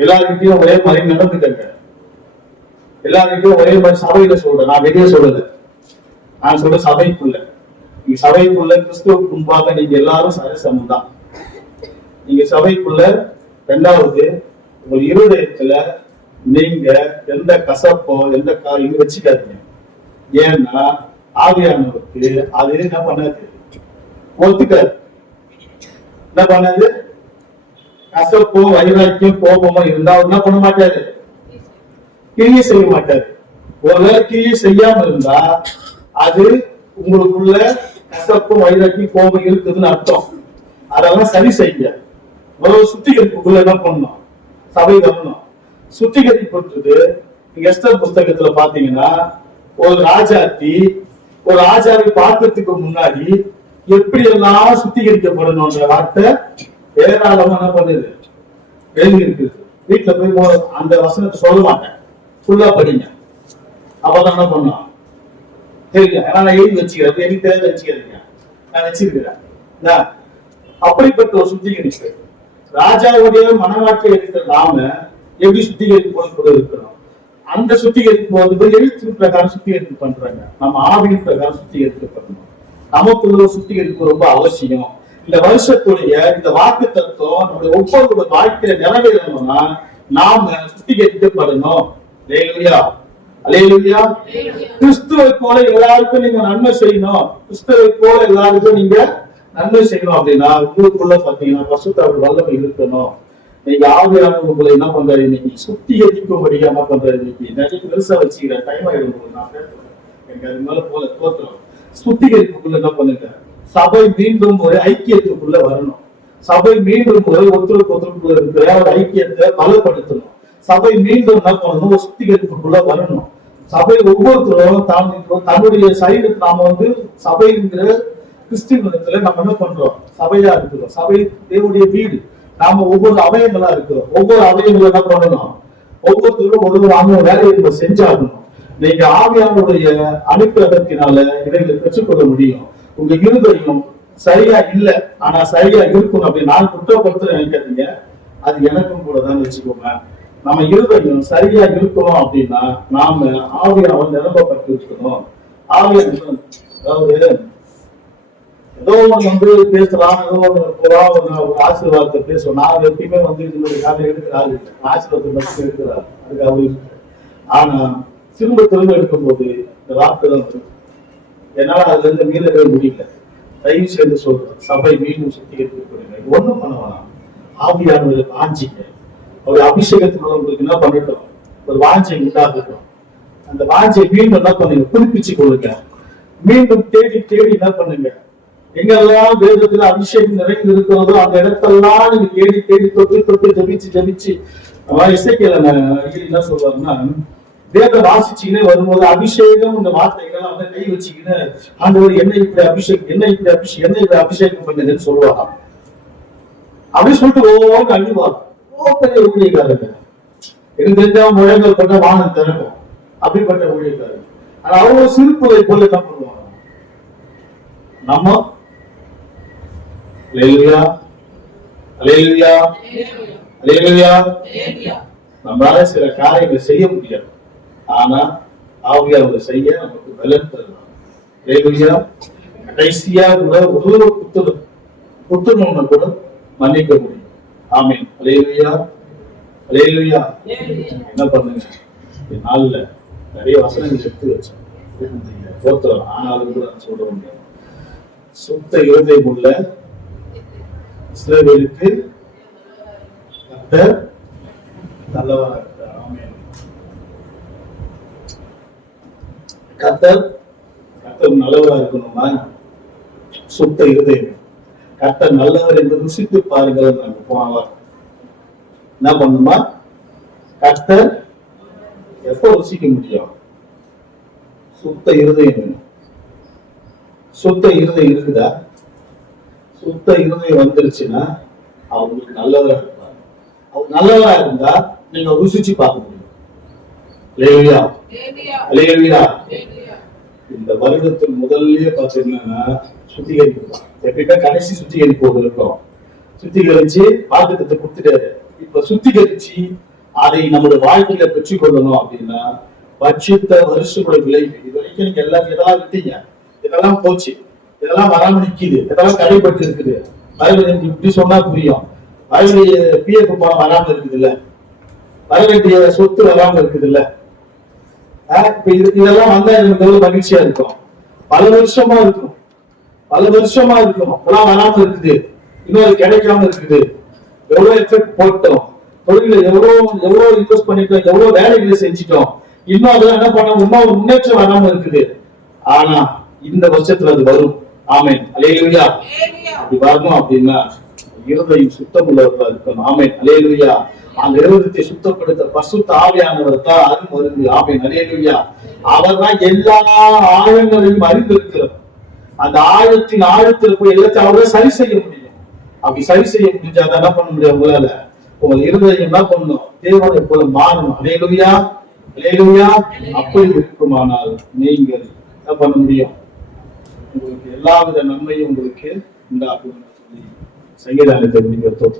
எல்லாருக்கிட்டையும் ஒரே மாதிரி நடந்துக்கங்க, எல்லாருக்கிட்டையும் ஒரே மாதிரி சபையில சொல்றேன். நான் வெளியே சொல்லல, நான் சொல்ற சபைக்குள்ள. நீங்க சபைக்குள்ள கிறிஸ்துவுக்கு முன்பாக நீங்க எல்லாரும் சரிசமம் தான். நீங்க சபைக்குள்ள ரெண்டாவது உங்க இருதயத்துல நீங்க எந்த கசப்போ எந்த காரியம் வச்சுக்காதீங்க. ஏன்னா ஆவியானவருக்கு அது என்ன பண்ணாது? ஒத்துக்காது. என்ன பண்ணாது? கசப்போ வைராக்கியம் கோபமோ இருந்தா என்ன பண்ண மாட்டாரு? கிரியை செய்ய மாட்டாரு. ஒருவேளை கிரியை செய்யாம இருந்தா அது உங்களுக்குள்ள கசப்பு, வைராக்கி, கோபம் இருக்குதுன்னு அர்த்தம். அதெல்லாம் சரி செய்ய முதல்ல சுத்திகரிப்புக்குள்ள என்ன பண்ணணும்? சபை வரணும். சுத்திகரிப்புன்றது எஸ்தர் புஸ்தகத்துல பாத்தீங்கன்னா ஒரு ராஜாத்தி ஒரு ராஜாவை பார்க்கறதுக்கு முன்னாடி எப்படி எல்லாம் சுத்திகரிக்கப்படணும்ன்ற வார்த்தை ஏராளமா என்ன பண்ணுது, எழுதி இருக்குது. வீட்டுல போய் அந்த வசனத்தை சொல்ல மாட்டேன், ஃபுல்லா படிங்க. அப்பதான் என்ன பண்ணலாம் தெரியல. ஏன்னா நான் எழுதி வச்சுக்கிறேன், எனக்கு தெரிஞ்ச வச்சுக்கிறீங்க, நான் வச்சிருக்கிறேன். அப்படிப்பட்ட ஒரு சுத்திகரிப்பு ராஜாவுடைய மனவாட்டில் இருக்கிற நாம எப்படி சுத்திகரிப்பு இருக்கிறோம். அந்த சுத்திகரிப்பு வந்து எழுத்து பிரகாரம் சுத்திகரிப்பு பண்றாங்க. நம்ம ஆவியின் பிரகாரம் சுத்திகரிப்பு பண்ணணும். நமக்குள்ள சுத்திகரிப்பு ரொம்ப அவசியம். இந்த வருஷத்துடைய இந்த வாக்கு தத்துவம் நம்முடைய ஒவ்வொருடைய வாழ்க்கையில நிறைவேறணும்னா நாம சுத்திகரிக்கப்படணும். அல்லேலூயா. கிறிஸ்துவை போல எல்லாருக்கும் நீங்க நன்மை செய்யணும். கிறிஸ்துவை போல எல்லாருக்கும் நீங்க நன்மை செய்யணும் அப்படின்னா உங்களுக்குள்ள பாத்தீங்கன்னா பரிசுத்தாவின் வல்லமை இருக்கணும். நீங்க ஆவியானவர் உங்களை என்ன பண்றாரு, இன்னைக்கு சுத்திகரிக்கும்படியா என்ன பண்றாரு. இன்னைக்கு நிறைய பெருசா வச்சுக்கிறேன், டைம் ஆயிடும், நான் பேசுறேன், எனக்கு அது மேல போல தோற்றம். சுத்திகரிப்புக்குள்ள என்ன பண்ணுங்க, சபை மீண்டும் ஒரு ஐக்கியத்துக்குள்ள வரணும். சபை மீண்டும் ஒரு ஒருத்தருக்குள்ள இருக்கிற ஒரு ஐக்கியத்தை பலப்படுத்தணும். சபை மீண்டும் என்ன பண்ணணும், ஒரு சுத்திகரிப்புக்குள்ள வரணும். சபை ஒவ்வொருத்தரும் தன்னுடைய சரீரத்தை நாம வந்து சபைங்கிற கிறிஸ்துவத்துல நம்ம என்ன பண்றோம், சபையா இருக்கிறோம். சபை தேவனுடைய வீடு. நாம ஒவ்வொரு அவயங்களா இருக்கிறோம். ஒவ்வொரு அவயங்களும் என்ன பண்ணணும், ஒவ்வொருத்தரும் ஒரு வேலையை நம்ம செஞ்சாகணும். நீங்க ஆவியானுடைய அனுக்கிரகத்தினால இவைகளை பெற்றுக்கொள்ள முடியும். உங்க இருதயம் சரியா இல்ல, ஆனா சரியா இருக்கணும் அப்படின்னு நான் குற்றப்படுத்த நினைக்காதீங்க, அது எனக்கும் கூட தான் வச்சுக்கோங்க. நம்ம இருதயம் சரியா இருக்கணும் அப்படின்னா நாம ஆவியானவர் நிரப்பப்பட்டு இருக்கணும். ஆவியானவர் அதாவது ஏதோ ஒண்ணு வந்து பேசலாம், ஏதோ ஒண்ணு ஒரு ஆசீர்வாதத்தை பேசுவோம். நான் எப்பயுமே வந்து இந்த மாதிரி காலையில் எடுக்கிறாரு, ஆசீர்வாதத்தை மட்டும் எடுக்கிறாரு, அதுக்கு அவரு. ஆனா திரும்ப எடுக்கும் போது இந்த வார்த்தை தான் என்னால அதுல இருந்து மீளவே முடியல. தயவு செய்து சொல்றேன், சபை மீண்டும் சுத்திகரிக்கப்படுங்க. ஒண்ணும் பண்ண வேணாம், ஆவியானவர்களுக்கு வாஞ்சிங்க. அவருடைய அபிஷேகத்துல உங்களுக்கு என்ன பண்ணிட்டோம், ஒரு வாஞ்சை உண்டாகட்டும். அந்த வாஞ்சை மீண்டும் என்ன பண்ணுங்க, புதுப்பிச்சு கொள்ளுங்க. மீண்டும் தேடி தேடி என்ன பண்ணுங்க, எங்கெல்லாம் வேதத்துல அபிஷேகம் நிறைந்து இருக்கிறதோ அந்த இடத்தெல்லாம் நீங்க தேடி தேடி தொட்டு தொட்டு ஜபிச்சு இசைக்கல என்ன சொல்றாருன்னா, வேதம் வாசிச்சுக்கினே வரும்போது அபிஷேகம் இந்த வார்த்தைகள் அந்த கை வச்சுக்கின்னு ஆண்டவர் என்ன இப்படி அபிஷேகம், என்ன இப்படி அபிஷேகம், என்ன இப்படி அபிஷேகம் பண்ணுதுன்னு சொல்லுவாராம். அப்படி சொல்லிட்டு ஒவ்வொரு அழுவார். பெரிய ஊழியக்காரங்க எனக்கு தெரிஞ்சா முழங்கள் பண்ண வானம் திறக்கும், அப்படிப்பட்ட ஊழியக்காரங்க. ஆனா அவங்க சிறுப்புதை போல என்ன பண்ணுவாங்க, நம்ம நம்மளால சில காரியங்களை செய்ய முடியாது, ஆனா ஆவியானவர் செய்ய நமக்கு பலன் தருவார். கடைசியா கூட ஒரு புத்தகம் கூட மன்னிக்க முடியும். ஆமென். அல்லேலூயா. என்ன பண்ணுங்க, நாள்ல நிறைய வசனங்கள் எடுத்து வச்சோம், ஆனாலும் கூட சொல்ல முடியாது. சுத்த இருதயம் உள்ள இஸ்ரவேலுக்கு கர்த்தர் நல்லவராக இருக்கிறார். ஆமென். கர்த்தர் நல்லவராக இருக்கணுமா, சுத்த இருதயம். கர்த்தர் நல்லவர் என்று ருசித்து பாருங்கள். நாங்க போனவர் என்ன பண்ணுமா, கர்த்தர் எப்ப ருசிக்க முடியும், சுத்த இருதயம். சுத்த இருதயம் இருக்குதா, சுத்த இருதயம் வந்துருச்சுன்னா அவங்களுக்கு நல்லவரா இருப்பாங்க. அவங்க நல்லவரா இருந்தா நீங்க ருசிச்சு பார்க்க முடியும். இந்த வருடத்தின் முதல்லயே பாத்தீங்கன்னா சுத்திகரிப்பு, எப்படின்னா கடைசி சுத்திகரிப்பு இருக்கும். சுத்திகரிச்சு பாத்திரத்தை கொடுத்துட்டாரு. இப்ப சுத்திகரிச்சு அதை நம்மளுடைய வாழ்க்கையில பெற்றுக்கொள்ளணும் அப்படின்னா பட்சித்த வருஷங்களோட விளைவு. இது வரைக்கும் நீங்க இதெல்லாம் விட்டீங்க, இதெல்லாம் போச்சு, இதெல்லாம் வராம நிக்குது, இதெல்லாம் தடைப்பட்டு இருக்குது. இப்படி சொன்னா புரியும். வயலுடைய பிஎஃப் பணம் வராம இருக்குது இல்ல, வர வேண்டிய சொத்து வராம இருக்குது இல்ல. இப்ப இதெல்லாம் வந்தா எனக்கு எவ்வளவு மகிழ்ச்சியா இருக்கும். பல வருஷமா இருக்கும், அதெல்லாம் வராம இருக்குது, இன்னும் கிடைக்காம இருக்குது. எவ்வளவு எஃபெக்ட் போட்டோம், தொழில எவ்வளவு இன்வெஸ்ட் பண்ணிட்டோம், எவ்வளவு வேலைகளை செஞ்சிட்டோம், இன்னும் அதெல்லாம் என்ன பண்ண முன்னேற்றம் வராம இருக்குது. ஆனா இந்த வருஷத்துல அது வரும். ஆமென். அல்லேலூயா. அப்படி வரணும் அப்படின்னா இருதயம் சுத்தம் உள்ளவர்களா இருக்கணும். ஆமென். அல்லேலூயா. அந்த இருதயத்தை சுத்தப்படுத்த பரிசுத்த ஆவியானவர் தான் அருள் மருந்து. ஆமென். அல்லேலூயா. அவர் தான் எல்லா ஆழங்களையும் அறிந்திருக்கிறவர். அந்த ஆழத்தின் ஆழத்தில் போய் எல்லாத்தையும் அவரை சரி செய்ய முடியும். அப்படி சரி செய்ய முடிஞ்சாதான் என்ன பண்ண முடியும்? உங்களால உங்கள் இருதயம் என்ன பண்ணணும்? தேவனை போல மாறணும். அல்லேலூயா. அல்லேலூயா. அப்படி இருக்குமானால் நீங்கள் என்ன பண்ண முடியும்? உங்களுக்கு எல்லாவித நன்மையும் உங்களுக்கு உண்டாகும் சொல்லி சங்கீதத்தை முடிக்கிறோம்.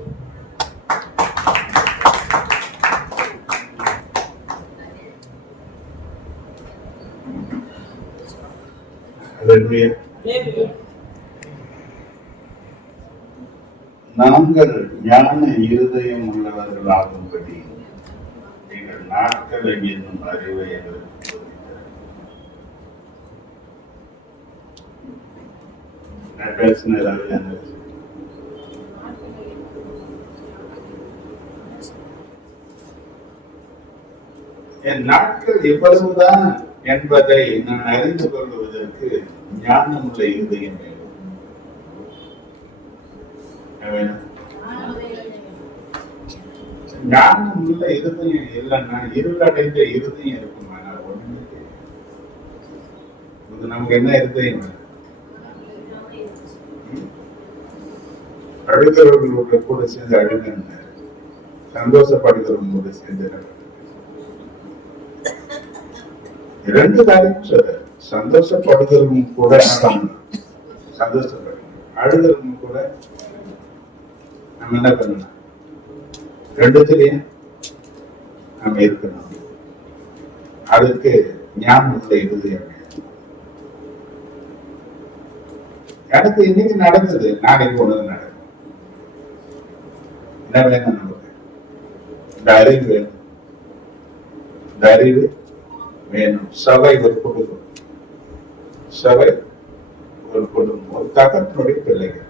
நாங்கள் ஞான இருதயம் உள்ளவர்களாகும்படி நீங்கள் நாட்கள் என்னும் அறிவை எங்களுக்கு நான் பேசினதாவது என் நாட்கள் எவ்வளவுதான் என்பதை நான் அறிந்து கொள்வதற்கு ஞானமுள்ள இருதயம் வேண்டும். ஞானமுள்ள இருதயம் இல்லைன்னா இருளடைந்த இருதயம் இருக்குமா? ஒண்ணுமே இது நமக்கு என்ன இருதயம்? அழுகிறவர்களோட கூட சேர்ந்து அழுங்க, சந்தோஷப்படுகிறவங்க கூட சேர்ந்து ரெண்டு காரியம் சொல்ற. சந்தோஷப்படுகிறவங்க கூட சந்தோஷப்படணும், அழுகிறவங்க கூட நம்ம என்ன பண்ணணும்? ரெண்டுத்திலையும் நம்ம இருக்கணும். அதுக்கு ஞானம் உள்ள இருதயம். எனக்கு இன்னைக்கு நடந்தது, நாளைக்கு ஒண்ணு நடக்கும். என்ன வேணும் நமக்கு? இந்த அறிவு வேணும், இந்த அறிவு வேணும். சபை ஒரு குடும்பம், சபை ஒரு குடும்பம், ஒரு தகப்பனுடைய பிள்ளைகள்.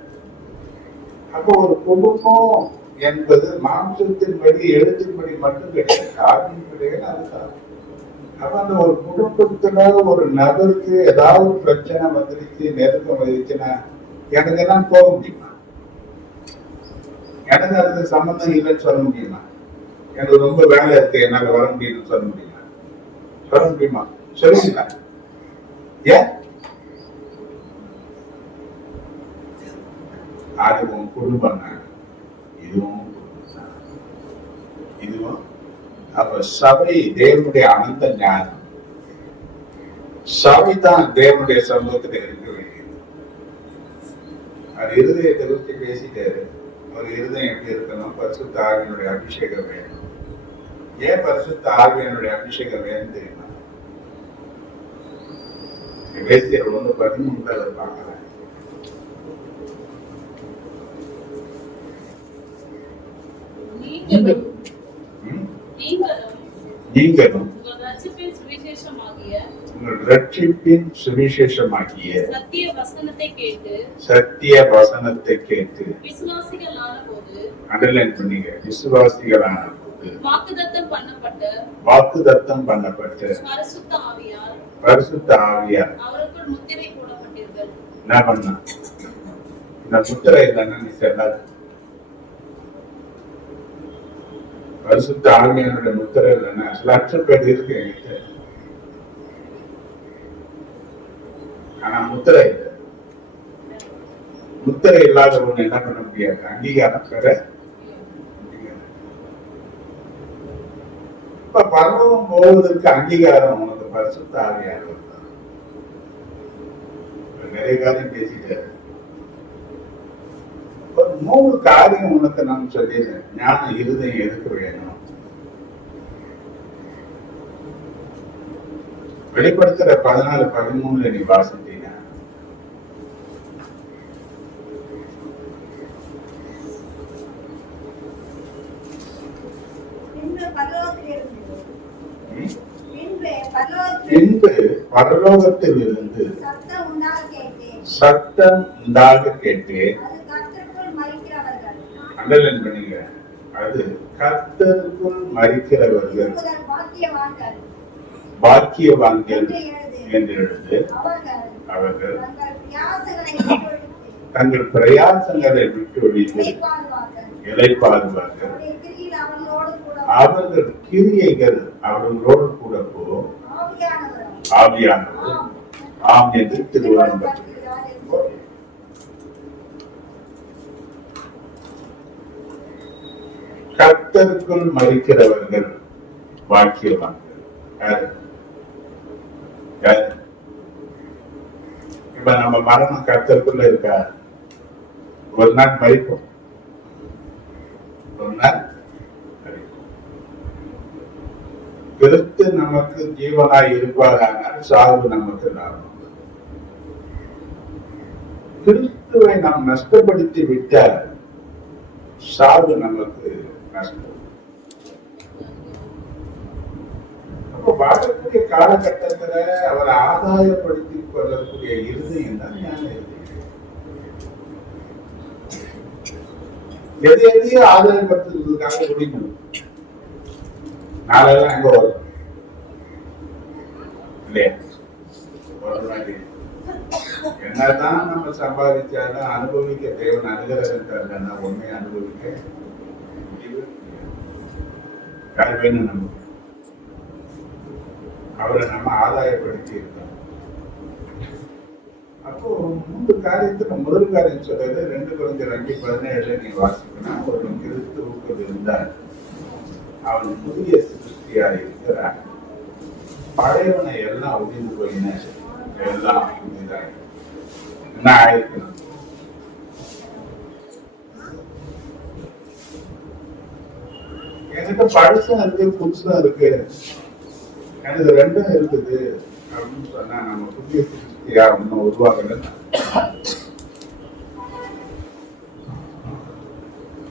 அப்போ ஒரு குடும்பம் என்பது மாம்சத்தின்படி எழுத்தின்படி மட்டும் கிடையாது, ஆவியின் பிள்ளைகள். அதுதான். அப்ப அந்த ஒரு குடும்பத்துல ஒரு நபருக்கு ஏதாவது பிரச்சனை வந்துருச்சு, நெருக்கம் வந்துருச்சுன்னா எனக்கு எல்லாம் போக முடியுமா? எனக்கு அதுக்கு சம்பந்தம் இல்லைன்னு சொல்ல முடியுமா? எனக்கு ரொம்ப வேலை இருக்கு, என்னால வர முடியும்னு சொல்ல முடியுமா? சொல்ல முடியுமா? சொல்லுங்களா? ஏன் அதுவும் குடும்பம் தான், இதுவும் இதுவும். அப்ப சபை தேவனுடைய அனந்த ஞானம். சபை தான் தேவனுடைய சமூகத்தில் இருக்க வேண்டியது. அது இருதயத்தை குறித்து பேசிட்டாரு. ஒரு இருதயம் எப்படி இருக்கணும்? பரிசுத்த ஆவியினுடைய அபிஷேகம் வேணும். ஏன் பரிசுத்த ஆவியினுடைய அபிஷேகம் வேணும் தெரியுமா? எபேசியர் 1:13 அதை பார்க்கலாம். நீங்களும் உங்கள் ரட்சிப்பின் சுவிசேஷமாகிய சத்திய வசனத்தை கேட்டு அண்டர்லைன் பண்ணீங்க. விசுவாசிகளான போது வாக்குதத்தம் பண்ணப்பட்ட பரிசுத்த ஆவியார் என்ன பண்ணா? இந்த முத்திரை இல்லைன்னா நீ செல்லாது. பரிசுத்த ஆவியானுடைய முத்திரை இல்லைன்னா லட்சம் பேர் இருக்கு என்கிட்ட, ஆனா முத்திரை இல்லை. முத்திரை இல்லாதவங்க என்ன பண்ண முடியாது? அங்கீகாரம் பெற முடியாது. இப்ப பரவம் போவதற்கு அங்கீகாரம் உனக்கு பரிசுத்த ஆவியானவர் தான். நிறைய காரியம் பேசிட்டாரு. ஒரு 3 காரியம் உனக்கு நான் சொல்லிடுறேன். ஞான இருதயம் எதுக்கு வேணும்? வெளிப்படுத்துற 14:13 நீ வாசித்தீங்க. பின்பு பரலோகத்தில் இருந்து சத்தம் உண்டாக கேட்டு, அண்டர்லைன் பண்ணீங்க, அது கர்த்தருக்குள் மரிக்கிறவர்கள் பாக்கியவான்கள் என்று எழுது. அவர்கள் தங்கள் பிரயாசங்களை விட்டுவிட்டு தங்கள் பிரயாசங்களை விட்டு ஒழித்து இளைப்பாறுவார்கள். இளைப்பாறுவார்கள். அவருடைய கிரியில் அவர்களோடு கூட அவர்கள் கிரியைகள் அவர்களோடு கூட போகும். ஆவியானவரும் ஆவியானவர் ஆம் என்று திருவள்ளுவர் திருவள்ளுவர் என்று கர்த்தருக்குள் மறிக்கிறவர்கள் பாக்கியவான்கள். யாரு? யாரு? இப்ப நம்ம மரணம் கர்த்தருக்குள்ள இருக்கா? ஒரு நாள் மறிப்போம், ஒரு நாள் மறிப்போம். கிறிஸ்து நமக்கு ஜீவனாய் இருப்பாரானால் சாவு நமக்கு லாபம். கிறிஸ்துவை நாம் நஷ்டப்படுத்தி விட்டால் சாவு நமக்கு நஷ்டம். அப்ப வாழக்கூடிய காலகட்டத்துல அவரை ஆதாயப்படுத்திக் கொள்ளக்கூடிய இருதயம் தான் ஞான இருதயம். எதையும் ஆதாயப்படுத்துறதுக்காக முடியும். நாளெல்லாம் எங்க வரும் இல்லையா? என்னதான் நம்ம சம்பாதிச்சாலும் அனுபவிக்க தேவன் அனுகிரகம் தரலன்னா உண்மையை அனுபவிக்க முடியவே முடியாது. யார் வேணும் நம்ம அவரை நம்ம ஆதாயப்படுத்தி இருக்கோம். அப்போ 3 காரியத்துல முதல் காரியம் சொல்றது 2 Corinthians 2:17 நீ வாசிக்கணும். ஒரு கிறிஸ்துவுக்குள் இருந்தால் அவன் புதிய சிருஷ்டியா இருக்கிறான். பழையவனை எல்லாம் ஒழிந்து போயின, எல்லாம் புதிதாக என்ன ஆயிருக்கணும். என்கிட்ட பழசும் இருக்கு புதுசும் இருக்கு, எனக்கு 2ம் இருக்குது அப்படின்னு சொன்னா நம்ம புதிய சிருஷ்டியா ஒன்னும் உருவாகல.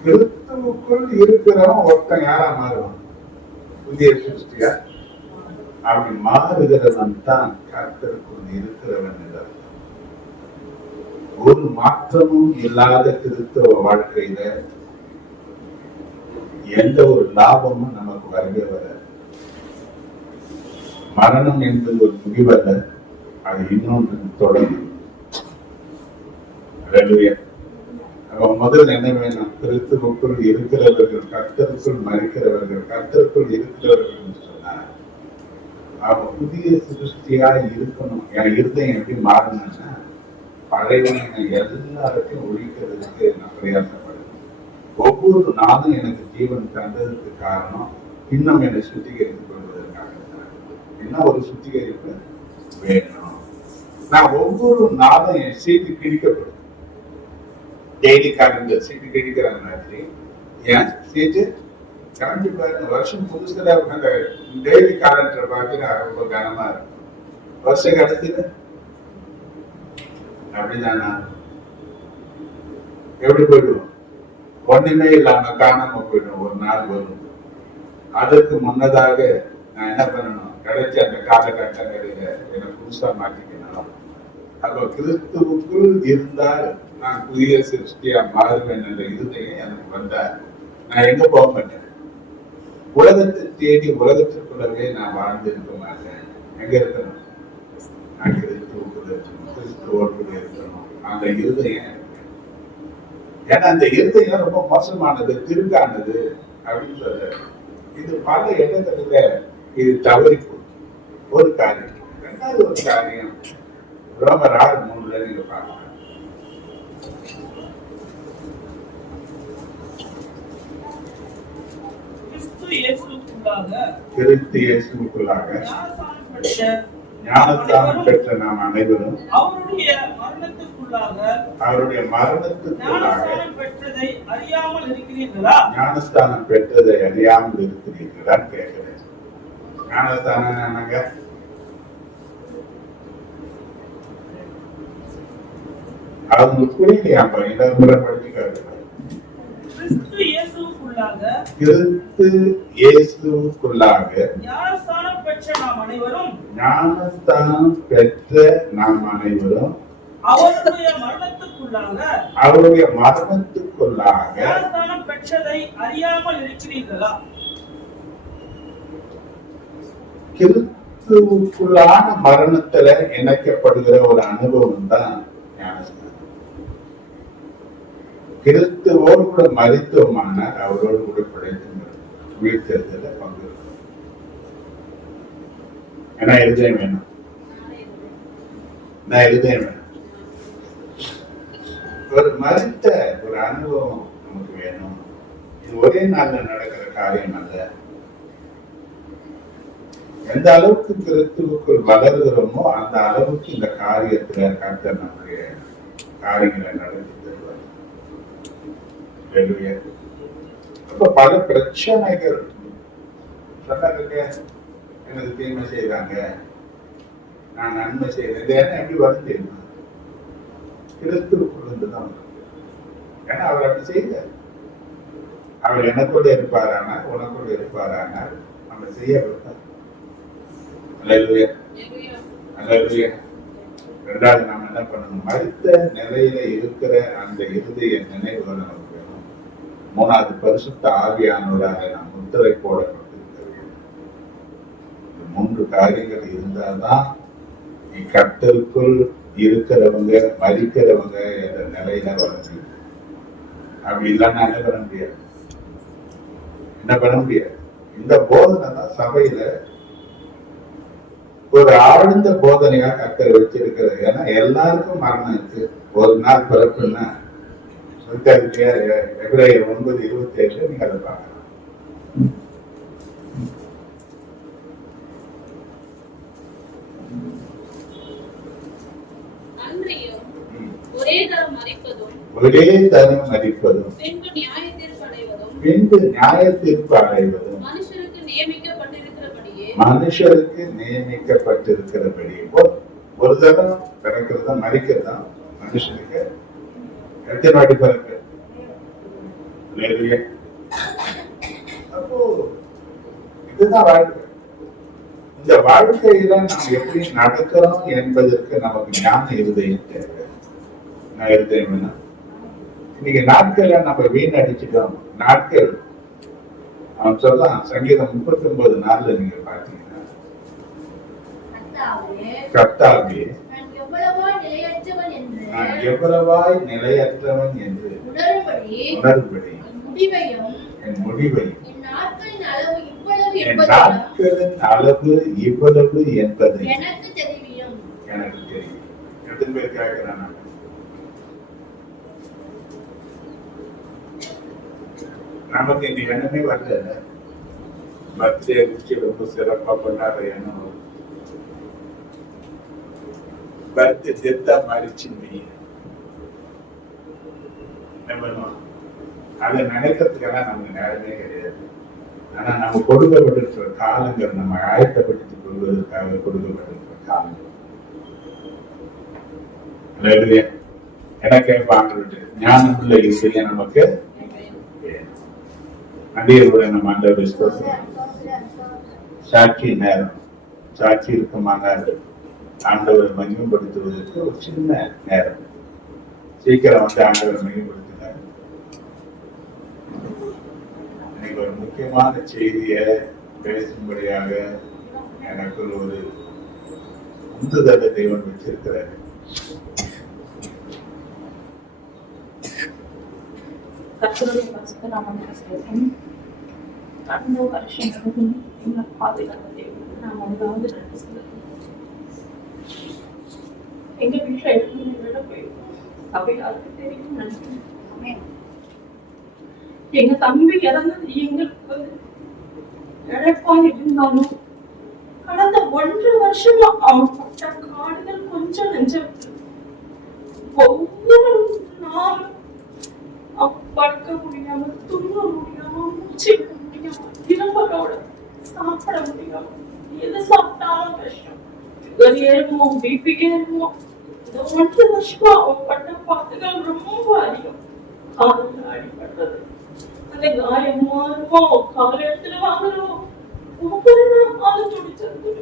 கிறிஸ்துவுக்குள் இருக்கிறவன் ஒருத்தன் யாரா மாறுவான்? புதிய சிருஷ்டியா அப்படி மாறுகிறவன் தான் கர்த்தருக்குள் இருக்கிறவன் என்றார். ஒரு மாற்றமும் இல்லாத கிறிஸ்தவ வாழ்க்கையில எந்த ஒரு லாபமும் நமக்கு வரவே வராது. மரணம் என்பது ஒரு முடிவல்ல, அது இன்னொன்று தொடங்கும். அப்ப முதல்ல என்ன வேணும்? கிறிஸ்துவுக்குள் இருக்கிறவர்கள் கர்த்தருக்குள் மறிக்கிறவர்கள், கர்த்தருக்குள் இருக்கிறவர்கள் சொன்னா அவங்க புதிய சிருஷ்டியா இருக்கணும். என் இருதயம் எப்படி மாறணும்னா பழையவனை எல்லாருக்கும் ஒழிக்கிறதுக்கு நான் பிரயாசப்படுறேன். ஒவ்வொரு நாளும் எனக்கு ஜீவன் தந்ததுக்கு காரணம் இன்னும் என்னை சுத்திகரித்துக் கொள்வதற்காக. என்ன ஒரு சுத்திகரிப்பு வேணும். நான் ஒவ்வொரு நாளும் என் சீட்டு கிழிக்கப்படும். டெய்லி காலண்ட சீட்டு கிழிக்கிற மாதிரி ஏன் சீட்டு கரண்டி பாருங்க. வருஷம் புதுசுல அந்த டெய்லி காலண்டர் பார்த்தீங்கன்னா ரொம்ப கனமா இருக்கும். வருஷம் கடைசியில அப்படிதானா? எப்படி போயிடுவோம்? ஒண்ணுமே இல்லாம காணாம போயிடும். ஒரு நாள் வரும். அதற்கு முன்னதாக நான் என்ன பண்ணணும்? கிடைச்ச அந்த காலகட்டங்களில எனக்கு புதுசா மாற்றிக்கணும். அப்ப கிறிஸ்துவுக்குள் இருந்தால் நான் புதிய சிருஷ்டியா மாறுவேன் என்ற இருதயம் எனக்கு வந்தால் நான் எங்க போக மாட்டேன். உலகத்தை தேடி உலகத்திற்குள்ளவே நான் வாழ்ந்து இருக்க மாட்டேன். எங்க இருக்கணும்? நான் கிறிஸ்துவோடு இருக்கணும். அந்த இருதயம், ஏன்னா அந்த இருதயம் ரொம்ப மோசமானது, திருக்கானது அப்படின்னு சொல்ற. இது பல இடங்களில இது தவறி போகுது. ஒரு காரியம். 2வது ஒரு காரியம் ரோமர் 6:3 நீங்க பார்க்கலாம். கிறிஸ்து இயேசுவுக்குள்ளாக ஞானஸ்தானம் பெற்ற நாம் அனைவரும் அவருடைய மரணத்துக்குள்ளாக பெற்றதை அறியாமல் இருக்கிறீர்களா? ஞானஸ்தானம் பெற்றதை அறியாமல் இருக்கிறீர்களா கேட்கிறேன். ஞானஸ்தானம் என்னங்க? அவங்களுக்கு புரியலையா? இன்னொரு முறை படிச்சுக்காரு. கிறிஸ்து இயேசுவுக்குள்ளாக ஞானஸ்தானம் பெற்ற நாம் அனைவரும் அவருடைய மரணத்துக்குள்ளாக ஞானஸ்தானம் பெற்றதை அறியாமல் இருக்கிறீர்களா? கிறிஸ்துவுக்குள்ளான மரணத்துல இணைக்கப்படுகிற ஒரு அனுபவம் தான் ஞானஸ்நானம். கிறிஸ்துவோடு கூட மரித்தோமான அவரோடு கூட பிழைத்துங்கிறது உயிர்த்தெழுதல பங்கு. ஏன்னா இருதயம் வேணும், நான் இருதயம் வேணும். ஒரு மரித்த ஒரு அனுபவம் நமக்கு வேணும். இது ஒரே நாள்ல நடக்கிற காரியம் அல்ல. எந்த அளவுக்கு கிறிஸ்துவுக்குள் வளர்கிறோமோ அந்த அளவுக்கு இந்த காரியத்துல கர்த்தர் நம்முடைய காரியங்களை நடத்தி தருவார். ஹல்லேலூயா. அப்ப பல பிரச்சனைகள் சொன்னாங்க, எனக்கு தீமை செய்தாங்க, நான் நன்மை செய்தேன். இது என்ன எப்படி வரும் தெரியுமா? கிறிஸ்துவுக்குள் இருந்துதான் வரும். ஏன்னா அவர் அப்படி செய்தார். அவர் எனக்குள்ள இருப்பாரானால் உனக்குள்ள இருப்பாரானால் நம்ம செய்ய வைப்பார். அல்லேலூயா. அல்லேலூயா. ரெண்டாவது நாம் என்ன பண்ணணும்? மரித்த நிலையில இருக்கிற அந்த இருதய நினைவுகள் நமக்கு வேணும். மூணாவது பரிசுத்த ஆவியானவராக நாம் முத்திரை போடப்பட்டிருக்க. மூன்று காரியங்கள் இருந்தால்தான் நீ கர்த்தருக்குள் இருக்கிறவங்க மரிக்கிறவங்க என்ற நிலையில வர முடியும். அப்படி இல்லைன்னா என்ன பண்ண முடியாது? என்ன பண்ண முடியாது? இந்த போதனை தான் சபையில ஒரு ஆழ்ந்த போதனையா கர்த்தர் வச்சிருக்கிறது. ஏன்னா எல்லாருக்கும் மரணம் இருக்கு. ஒரு நாள் பிறப்புன்னா February 9:27 நீங்க அதை பார்க்கலாம். ஒரே தரம் மரிப்பதும் பின்பு நியாய தீர்ப்பு அடைவதும் மனுஷருக்கு நியமிக்கப்பட்டிருக்கிறபடியே ஒரு தரம் பிறக்கிறதா மரிக்கிறதா மனுஷனுக்கு எத்தனை வாட்டி பிறக்க. அப்போ இதுதான் வாழ்க்கை. இந்த வாழ்க்கையில நாம் எப்படி நடக்கிறோம் என்பதற்கு நமக்கு ஞான இருதயம் தேவை. நான் இருதயம் வேணும். இன்னைக்கு நாட்களை நம்ம வீணடிச்சுட்டோம். நாட்கள் அவன் சொல்லலாம். சங்கீதம் 39:4 நீங்க பாத்தீங்கன்னா, கர்த்தாவே நான் எவ்வளவாய் நிலையற்றவன் என்று உணரும்படி என் முடிவையும் என் நாட்களின் அளவு இவ்வளவு என்பதை எனக்கு தெரியும். எத்தனை பேர் கேட்கிறான்? நமக்கு இந்த எண்ணமே வரல. பர்த்டே குச்சி ரொம்ப சிறப்பா கொண்டாடுற எண்ணம் வரும். பர்த்டே டெத்தா மாறிச்சுன்னு என்ன பண்ணுவோம்? அதை நினைக்கிறதுக்கெல்லாம் நமக்கு நேரமே கிடையாது. ஆனா நம்ம கொடுக்கப்பட்டிருக்கிற காலங்கள், நம்ம ஆயத்தப்படுத்திக் கொள்வதற்காக கொடுக்கப்பட்டிருக்கிற காலங்கள். எனக்கு பார்த்துட்டு ஞானமுள்ள இசையை நமக்கு அடியருடைய நம்ம ஆண்டவரை சாட்சி நேரம், சாட்சி இருக்குமானால் ஆண்டவரை மகிமைப்படுத்துவதற்கு ஒரு சின்ன நேரம். சீக்கிரம் வந்து ஆண்டவரை மகிமைப்படுத்தினார். இன்னைக்கு ஒரு முக்கியமான செய்தியை பேசும்படியாக எனக்கு ஒரு உந்துதலை தேவன் வச்சிருக்கிறார். கர்த்தருடைய பரிசுத்த நாமத்துக்கு ஸ்தோத்திரம். கடந்த வருஷங்களும் எங்களை பாதுகாத்த தேவனுக்கு நாம் முதலாவது நன்றி செலுத்துகிறோம். எங்க வீட்டுல எப்படி போய் சபையாருக்கு தெரியும் நன்றி. எங்க தம்பி இறந்தது எங்களுக்கு இழப்பா இருந்தாலும் கடந்த 1 வருஷமா அவன் பட்ட காடுகள் கொஞ்சம் நெஞ்சம். ஒவ்வொரு நாளும் படுக்க முடியாம, தூங்க முடியாம, மூச்சு விட முடியாம, இரவலோட சாப்பிட முடியாம, எது சாப்பிட்டாலும் கஷ்டம். ஏறுமோ, பிபி ஏறுமோ. இந்த 1 வருஷமா அவன் பட்ட பாட்டுகள் ரொம்ப அதிகம். காலில் அடிபட்டது, அந்த காயம் மாறுமோ, கால இடத்துல வாங்குறோம். ஒவ்வொரு நாளும் துடிச்சது.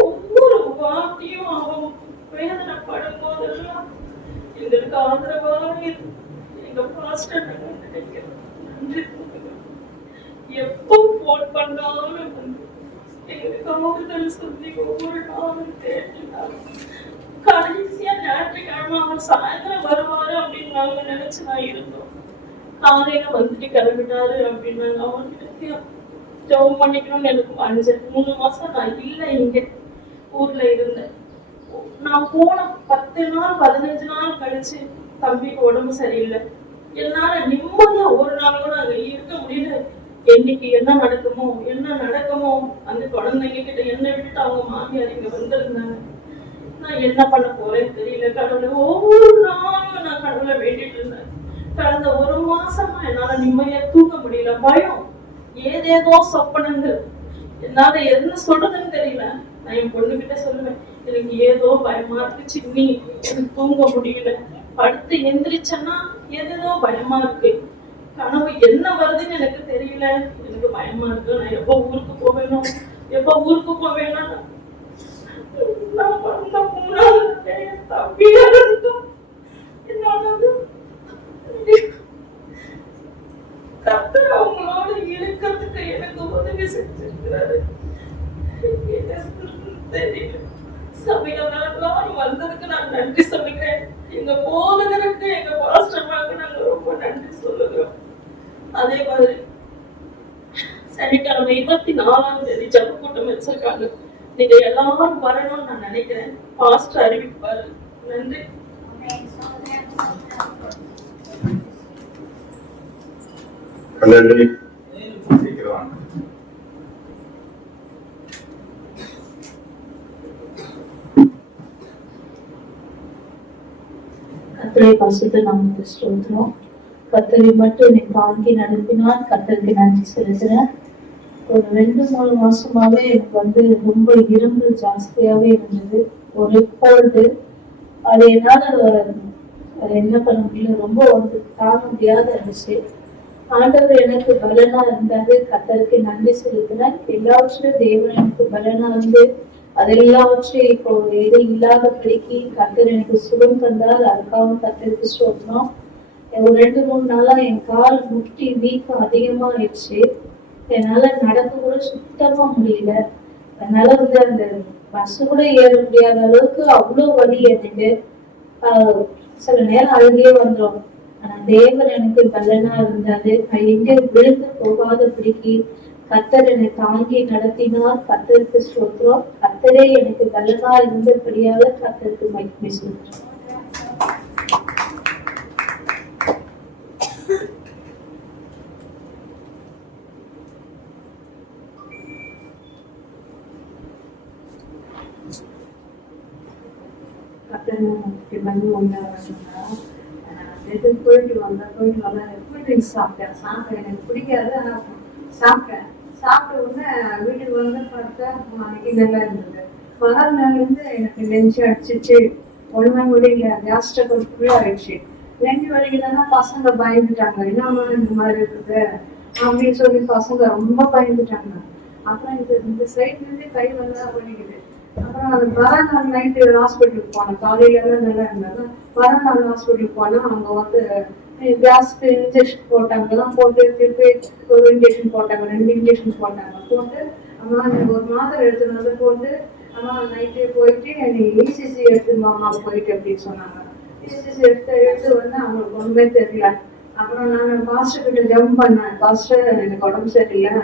ஒவ்வொரு வாட்டியும் அவன் வேதனைப்படும் போதெல்லாம் எங்களுக்கு ஆதரவாக எங்க பாஸ்டர் நினைக்கிறேன். நன்றி. எப்போ போன் பண்ணாலும் எங்க ஆறுதல் சொல்லி ஒவ்வொரு நாளும் கேட்டுனாங்க. கடைசியா ஞாயிற்றுக்கிழமை அவர் சாயந்தரம் வருவாரு அப்படின்னு நாங்க நினைச்சு நான் இருந்தோம். காலையில வந்துட்டு கிளம்பிட்டாரு அப்படின்னு நாங்க அவர்கிட்ட ஜெபம் பண்ணிக்கணும்னு எனக்கு 3 மாசம் நான் இல்லை, இங்க ஊர்ல இருந்தேன். நான் போன 10 நாள் 15 நாள் கழிச்சு தம்பிக்கு உடம்பு சரியில்லை. என்னால நிம்மதியா ஒரு நாள் கூட அங்க இருக்க முடியல. என்னைக்கு என்ன நடக்குமோ அந்த குழந்தைங்க கிட்ட என்ன விட்டுட்டு அவங்க மாமியார் இங்க வந்திருந்தாங்க. நான் என்ன பண்ண போறேன்னு தெரியல. கடவுளை ஒவ்வொரு நாளும் நான் கடவுளை வேண்டிட்டு இருந்தேன். கடந்த 1 மாசமா என்னால நிம்மதியா தூங்க முடியல. பயம், ஏதேதோ சொப்பனங்கள், என்னால என்ன சொல்றதுன்னு தெரியல. நான் என் பொண்ணுகிட்ட சொல்லுவேன், எனக்கு ஏதோ பயமா இருக்கு சின்னி, எனக்கு தூங்க முடியல. படுத்து எந்திரிச்சேன்னா ஏதேதோ பயமா இருக்கு. கனவு என்ன வருதுன்னு எனக்கு தெரியல, எனக்கு பயமா இருக்கு. நான் எப்ப ஊருக்கு போவேனா நான் வந்த 3 தம்பி கர்த்தர் அவங்களோட இருக்கிறதுக்கு எனக்கு உதவி செஞ்சிருக்கிறாரு. தெரியல. சபையெல்லாம் வந்ததுக்கு நான் நன்றி சொல்லுகிறேன். எங்க போதகருக்கு, எங்க பாஸ்டர்மாருக்கு நாங்க ரொம்ப நன்றி சொல்லுகிறோம். அதே மாதிரி சனிக்கிழமை 24ஆம் தேதி ஜப கூட்டம் வச்சிருக்காங்க. நீங்க எல்லாரும் வரணும்னு நான் நினைக்கிறேன். பாஸ்டர் அறிவிப்பாரு. நன்றி. சீக்கிரம் கர்த்தரை பரிசுத்த நாமத்துக்கு ஸ்தோத்திரம். கர்த்தரை மட்டும் என்னை தாங்கி நடத்தினால் கர்த்தருக்கு நன்றி செலுத்துறேன். ஒரு 2-3 மாசமாவே எனக்கு ரொம்ப இரும்பல் ஜாஸ்தியாவே இருந்தது. ஒரு கோல்டு, அது என்னால என்ன பண்ண முடியல, ரொம்ப தாங்க முடியாத இருந்துச்சு. ஆண்டவர் எனக்கு பலனா இருந்தாரு. கர்த்தருக்கு நன்றி செலுத்தினேன். எல்லாவற்றிலும் தேவன் எனக்கு பலனா இருந்து அதெல்லாவற்றையும் இப்போ எது இல்லாதபடிக்கு கர்த்தர் எனக்கு சுகம் தந்தால் அதுக்காக கர்த்தருக்கு ஸ்தோத்திரம். ஒரு 2-3 நாளா என் கால் முட்டி வீக்கம் அதிகமா ஆயிடுச்சு. என்னால நடக்க கூட சுத்தமா முடியல. என்னால அந்த பஸ் கூட ஏற முடியாத அளவுக்கு அவ்வளவு வலி எனக்கு. சில நேரம் அழுகே வந்துடும். ஆனா தேவன் எனக்கு பலனா இருந்தாரு. நான் எங்க விழுந்து போகாதபடிக்கு கர்த்தர் என்னை தாங்கி நடத்தினார். கர்த்தருக்கு ஸ்தோத்திரம். கர்த்தரே எனக்கு பலனா இருந்தபடியால கர்த்தருக்கு மகிமை சொல்றேன். போயிட்டு வந்தா கூல்ட்ரிங்க்ஸ் சாப்பிட்டேன். எனக்கு பிடிக்காது, ஆனா சாப்பிட்டேன். சாப்பிட்ட உடனே வீட்டுக்கு வந்து பார்த்தா அன்னைக்கு நல்லா இருந்தது. மறுநாள் இருந்து எனக்கு நெஞ்சு அடிச்சிச்சு, ஒண்ணுமே முடியல, கேஸ் ட்ரபிள் ஃபுல்லா ஆயிடுச்சு. நெஞ்சு வலிக்குதுன்னா பசங்க பயந்துட்டாங்க, என்னமா இந்த மாதிரி இருக்குது அப்படின்னு சொல்லி பசங்க ரொம்ப பயந்துட்டாங்க. அப்புறம் இந்த சைட்ல இருந்து கை வந்தா வலிக்குது. அப்புறம் அது மறுநாள் நைட்டு ஹாஸ்பிட்டலுக்கு போனேன். காலையில எல்லாம் நல்லா இருந்தாங்க. மறுநாள் ஹாஸ்பிட்டலுக்கு போனா அவங்க கேஸ்க்கு இன்ஜெக்ஷன் போட்டாங்க. போட்டு திருப்பி ஒரு இன்ஜெக்ஷன் போட்டாங்க, 2 இன்ஜெக்ஷன் போட்டாங்க. போட்டு அம்மா எனக்கு ஒரு மாத்திரை எடுத்துனால போட்டு அம்மா நைட்டே போயிட்டு நீ ECG எடுத்துமாமா போயிட்டு அப்படின்னு சொன்னாங்க. ECG எடுத்து வந்து அவங்களுக்கு ஒண்ணுமே தெரியல. அப்புறம் நான் பாஸ்டர் கிட்ட ஜம்ப் பண்ணேன். பாஸ்டர் எனக்கு உடம்பு சரியில்லை,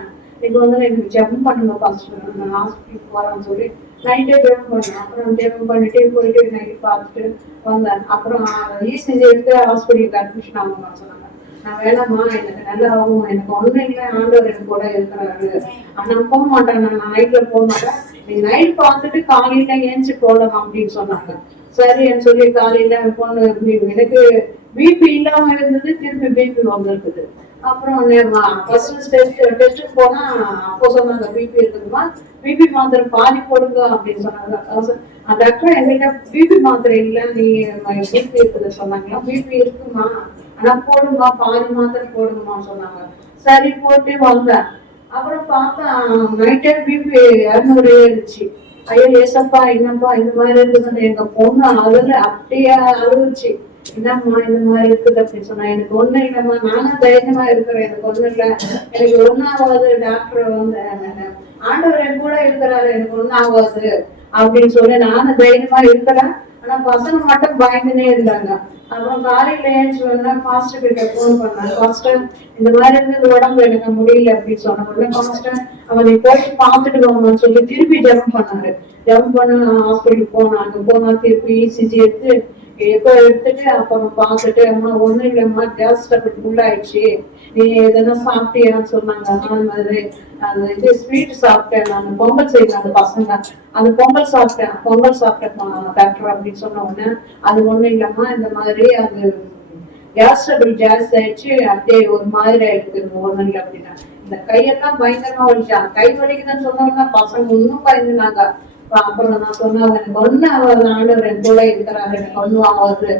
இன்னைக்கு எனக்கு ஜம்ப் பண்ணுங்க பாஸ்டர், நான் ஹாஸ்பிட்டலுக்கு போறேன்னு சொல்லி நைட்டே ஜம்ப் பண்ணேன். அப்புறம் ஜம்ப் பண்ணிட்டு போயிட்டு நைட்டு பார்த்துட்டு வந்தேன். அப்புறம் ECG எடுத்து ஹாஸ்பிட்டலுக்கு அட்மிஷன் ஆகுமா சொன்னாங்க. நான் வேணாமா, எனக்கு நல்லா ஆகும், எனக்கு ஒண்ணு இல்லை, ஆண்டவர் எனக்கு கூட இருக்கிறாரு, ஆனா போக மாட்டேன், நான் நைட்ல போக மாட்டேன், நீங்க நைட் பார்த்துட்டு காலையில ஏஞ்சி போடலாம் அப்படின்னு சொன்னாங்க. சரின்னு சொல்லி காலையில பொண்ணு எனக்கு பிபி இல்லாம இருந்தது, திருப்பி பிபி வந்திருக்குது. அப்புறம் டெஸ்ட் போனா அப்போ சொன்னாங்க பிபி இருக்குதுமா, பிபி மாத்திரை பாதி போடுங்க அப்படின்னு சொன்னாங்க. டாக்டர் எங்கிட்ட பிபி மாத்திரை இல்லை, நீ பிபி இருக்குது சொன்னாங்களா. பிபி இருக்குமா, ஆனா போடுமா, பாதி மாத்திரை போடுங்கம்மா சொன்னாங்க. சரி போட்டு வந்தேன். அப்புறம் பார்த்தா நைட்டே பிபி 200 இருந்துச்சு. ஐயோ ஏசப்பா என்னப்பா இந்த மாதிரி இருக்குது, எங்க பொண்ணு அதுல அப்படியே அழுகுச்சு. என்னம்மா இந்த மாதிரி இருக்குது அப்படின்னு சொன்னா. எனக்கு ஒண்ணு இல்லைம்மா, நானும் தைரியமா இருக்கிறேன், எனக்கு ஒண்ணு இல்லை, எனக்கு 1ஆவது டாக்டர் வந்து ஆண்டவர் என் கூட இருக்கிறாரு, எனக்கு ஒண்ணும் ஆகாது அப்படின்னு சொல்லி நானும் தைரியமா இருக்கிறேன். ஆனா பசங்க மட்டும் பயந்துனே இருந்தாங்க. அப்புறம் காலையில ஏஞ்சி வந்தா பாஸ்டர் கிட்ட போன் பண்ணேன். பாஸ்டர் இந்த மாதிரி இருந்து உடம்பு எனக்கு முடியல அப்படின்னு சொன்ன உடனே பாஸ்டர் அவனை போயிட்டு பார்த்துட்டு வாங்கன்னு சொல்லி திருப்பி ஜெபம் பண்ணாரு. ஜெபம் பண்ண ஹாஸ்பிட்டலுக்கு போனேன். அங்க போனா திருப்பி இசிஜி எடுத்து எடுத்துட்டு அப்புறம் பார்த்துட்டு அம்மா ஒண்ணும் இல்லைம்மா கேஸ் டபுள் ஃபுல் ஆயிடுச்சு, நீ எதனா சாப்பிட்டியான்னு சொன்னாங்க. அந்த மாதிரி அந்த இது ஸ்வீட் சாப்பிட்டேன், நான் பொங்கல் செய்யறேன் அந்த பசங்க, அந்த பொங்கல் சாப்பிட்டேன் டாக்டர் அப்படின்னு சொன்ன உடனே அது ஒண்ணும் இல்லம்மா இந்த மாதிரி அது கேஸ் டபுள் ஜாஸ்தி ஆயிடுச்சு, அப்படியே ஒரு மாதிரி ஆயிடுது, ஒண்ணும் இல்லை அப்படின்னா. இந்த கையெல்லாம் பயங்கரமா வலிச்சா, கை வலிக்குதுன்னு சொன்னோம்னா பசங்க இன்னும் பயந்துனாங்க. அப்புறம் நான் சொன்னேன் எனக்கு ஒண்ணு ஆகாது, ஆண்டவர் என் கூட இருக்கிறாரு, எனக்கு ஒண்ணும் ஆகாது,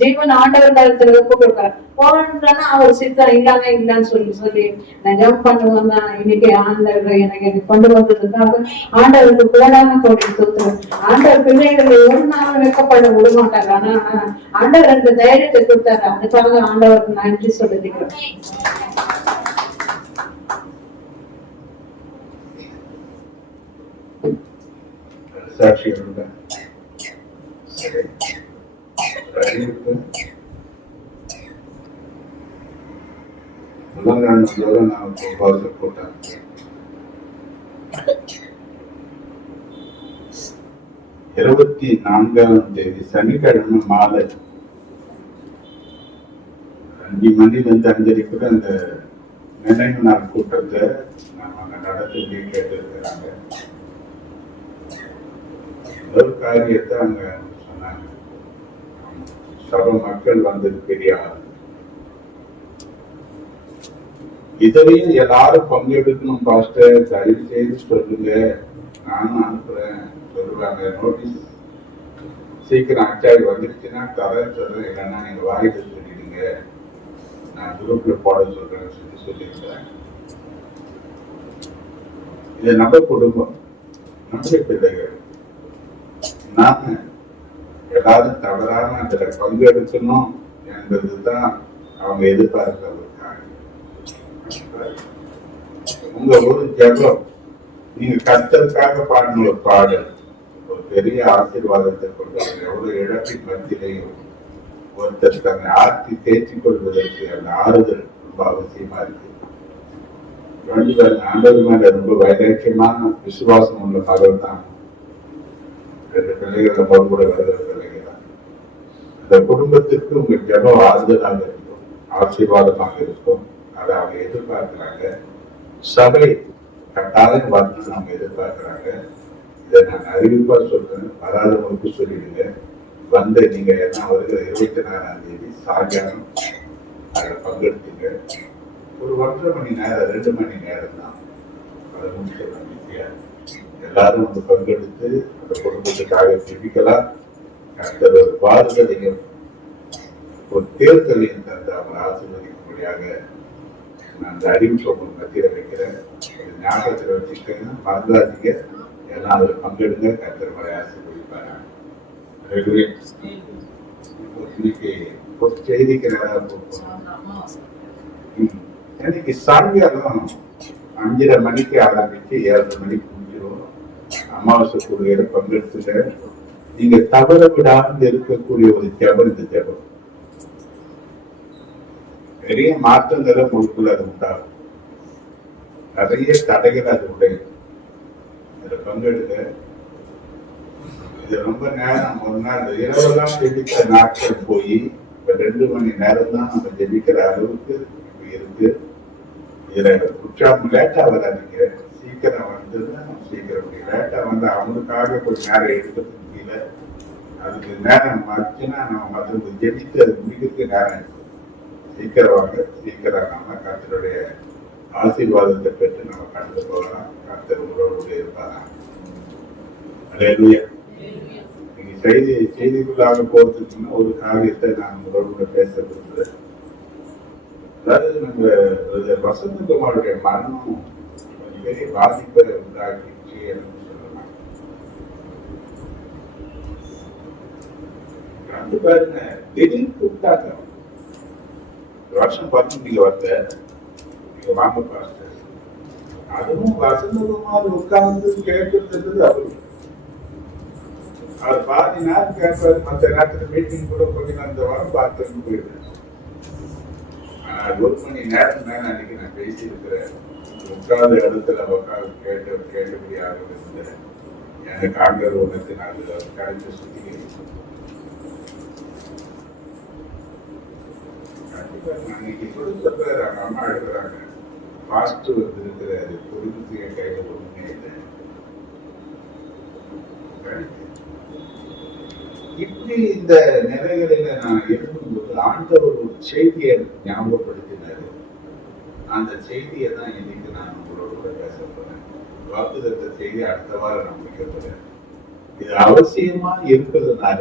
ஜீவன் ஆண்டவர் காலத்துல ஒப்பு கொடுக்குறேன் போனா அவர் சித்தம் இல்லன்னு சொல்லி நான் ஜம்ப் பண்ணுவேன் தான். இன்னைக்கு ஆண்டவர் எனக்கு கொண்டு வந்ததுக்காக ஆண்டவருக்கு போடாம கோடி சொத்துறேன். ஆண்டவர் பிள்ளைகளை ஒரு நாள் வெக்கப்பட விட மாட்டாங்க. ஆனா ஆண்டவர் எனக்கு தைரியத்தை கொடுத்தாரு, அதுக்காக ஆண்டவருக்கு நன்றி சொல்லிருக்கிறேன். சாட்சிகளோட அறிவிப்பு முதல் நான் போட்டேன். இருபத்தி 4ஆம் தேதி சனிக்கிழமை மாலை 5 மணிலிருந்து 5:30 அந்த நினைவு நாள் கூட்டத்தை நம்ம நடத்தி கேட்டிருக்கிறாங்க. ஒரு காரியத்தை அங்க சொன்னாங்க, சபை மக்கள் வந்தது பெரிய ஆள், இதுலயும் எல்லாரும் பங்கெடுக்கணும் பாஸ்டர், தயவு செய்து சொல்லுங்க, நானும் அனுப்புறேன் சொல்லுவாங்க. நோட்டீஸ் சீக்கிரம் அச்சாரி வந்துருச்சுன்னா தரேன் சொல்றேன், இல்லைன்னா நீங்க வாய்ப்பு சொல்லிடுங்க, நான் குரூப்ல போட சொல்றேன்னு சொல்லியிருக்கிறேன். இது நம்ம குடும்பம், நம்முடைய பிள்ளைகள், நாம எல்லாரும் தவறாம அதுல பங்கெடுக்கணும் என்பதுதான் அவங்க எதிர்பார்க்கிற ஒரு காரியம். உங்க ஒரு ஜெபம், நீங்க கர்த்தருக்காக பாடின ஒரு பாடல் ஒரு பெரிய ஆசீர்வாதத்தை கொண்டு எவ்வளவு இழப்பின் மத்தியிலையும் ஒருத்தர் தன்னை ஆர்த்தி தேய்ச்சிக் கொள்வதற்கு அந்த ஆறுதல் ரொம்ப அவசியமா இருக்கு. ஆண்டவர் மேல ரொம்ப வைராக்கியமான விசுவாசம் உள்ள மகள் தான் 2 பிள்ளைகள் நம்ம கூட வருகிற பிள்ளைகள் தான். அந்த குடும்பத்திற்கு உங்க ஜெபம் ஆறுதலாக இருக்கும், ஆசீர்வாதமாக இருக்கும். அதை அவங்க எதிர்பார்க்கிறாங்க. சபை கட்டாயம் வரணும்னு அவங்க எதிர்பார்க்கிறாங்க. இதை நான் அறிவிப்பா சொல்றேன், வராதவங்களுக்கு சொல்லிடுங்க. வந்து நீங்க என்ன வருகிற 24ஆம் தேதி சாயங்காலம் அதில் பங்கெடுத்துங்க. ஒரு 1.5 மணி நேரம் 2 மணி நேரம் தான், அதை முடிச்சிடலாம் ஈஸியா. எல்லாரும் வந்து பங்கெடுத்து அந்த குடும்பத்துக்காக ஜெபிக்கலாம். அந்த ஒரு பாதுகாதையும் ஒரு தேர்தலையும் தந்து அவங்க ஆசீர்வதிக்கும்படியாக நான் அந்த அறிவிப்பு உங்களுக்கு மத்தியில் வைக்கிறேன். ஞாபகத்தில் வச்சுக்கணும், மறந்தாதீங்க. எல்லாம் அதில் பங்கெடுங்க, கர்த்தர் மலை ஆசீர்வதிப்பாங்க. இன்னைக்கு ஒரு செய்திக்கு நேரம் இன்னைக்கு சாயங்காலம் 5:30 மணிக்கு ஆரம்பிச்சு 7:30 மணிக்கு முடிஞ்சிடும். அமாவாசை கூடுகையில பங்கெடுத்துட்டு நீங்க தவற விடாமல் இருக்கக்கூடிய ஒரு ஜெபம் இந்த ஜெபம். பெரிய மாற்றங்களை உங்களுக்குள்ள அது உண்டாகும். நிறைய தடைகள் அது உடையும். இதுல பங்கெடுக்க இது ரொம்ப நேரம், ஒரு நாள் இரவெல்லாம் ஜெபிக்கிற நாட்கள் போய் இப்ப 2 மணி நேரம் தான் நம்ம ஜெபிக்கிற அளவுக்கு இப்ப இருக்கு. இதுல உற்சாகம் லேட்டா வராதிங்க, சீக்கிரம் வந்து சீக்கிரம் லேட்டா வந்து அவங்களுக்காக கொஞ்சம் நேரம் எடுக்கிறது முடியல. அதுக்கு நேரம் மாச்சுன்னா நம்ம மற்றவங்க ஜெபித்து அது முடிக்கிறதுக்கு நேரம் இருக்கும். சீக்கிரம் வாங்க, சீக்கிரம் நம்ம கர்த்தருடைய ஆசீர்வாதத்தை பெற்று நம்ம கடந்து போகலாம். கர்த்தர் உங்களோடு இருப்பாங்க. அல்லேலூயா. நீங்க செய்திக்குள்ளாக போறதுக்கு ஒரு காரியத்தை நான் உங்களோட பேச விரும்புகிறேன். அதாவது நம்ம வசந்தகுமாருடைய மரணம் பெரிய பாதிப்பை உண்டாக்கிச்சு என்று சொல்லலாம். வந்து பாருங்க, திடீர்னு கூப்பிட்டாங்க, வருஷம் பார்த்து நீங்க வந்த நீங்க வாங்க பாஸ்டர் அதுவும் வசந்தகுமார் உட்கார்ந்து கேட்கறது அவரு. அவர் பாதி நேரம் கேட்பாரு, மற்ற நேரத்துல மீட்டிங் கூட கொஞ்சம் அந்த வாரம் பார்த்துட்டு போயிடுறேன். ஆனா 1 மணி நேரம் மேல அன்னைக்கு நான் பேசி இருக்கிறேன். உட்கார்ந்த இடத்துல உட்கார்ந்து கேட்டபடியாக இருந்தேன். எனக்கு ஆண்டவர் ஒன்றத்தை நான் கரைச்சு சுத்தி அன்னைக்கு கொடுத்த அவங்க அம்மா எழுதுறாங்க, பாஸ்ட் வந்து இருக்கிறாரு, குறிப்பிட்டு என் கையில ஒண்ணுமே இல்லை. இப்படி இந்த நிலைகளில நான் இருக்கும்போது ஆண்டவர் ஒரு செய்தியை ஞாபகப்படுத்தினாரு. அந்த செய்தியை தான் இன்னைக்கு நான் உங்களோட கூட பேச போறேன். வாக்குதத்த செய்தி அடுத்த வாரம் நான் முடிக்க போறேன். இது அவசியமா இருக்கிறதுனால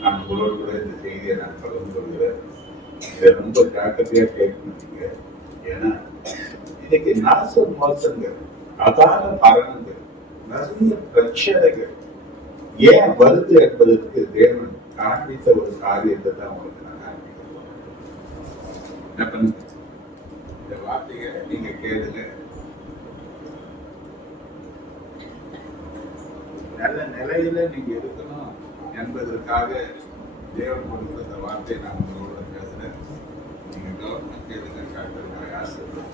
நான் உங்களோட கூட இந்த செய்தியை நான் பகிர்ந்து கொள்கிறேன். இதை ரொம்ப ஜாக்கிரதையா கேட்கணுங்க. ஏன்னா இன்னைக்கு நாச மோசங்கள், அகால மரணங்கள், நிறைய பிரச்சனைகள் ஏன் வருது என்பதற்கு தேவன் காண்பித்த ஒரு காரியத்தை தான் உங்களுக்கு நான் காண்பிக்க போறேன். என்ன பண்ணுங்க, இந்த வார்த்தைகளை நீங்க கேளுங்க. நல்ல நிலையில நீங்க இருக்கணும் என்பதற்காக தேவன் கொடுத்த இந்த வார்த்தையை நான் உங்களோட பேசுறேன். நீங்க கவர்மெண்ட் கேளுங்க, ஆசீர்வாதம்.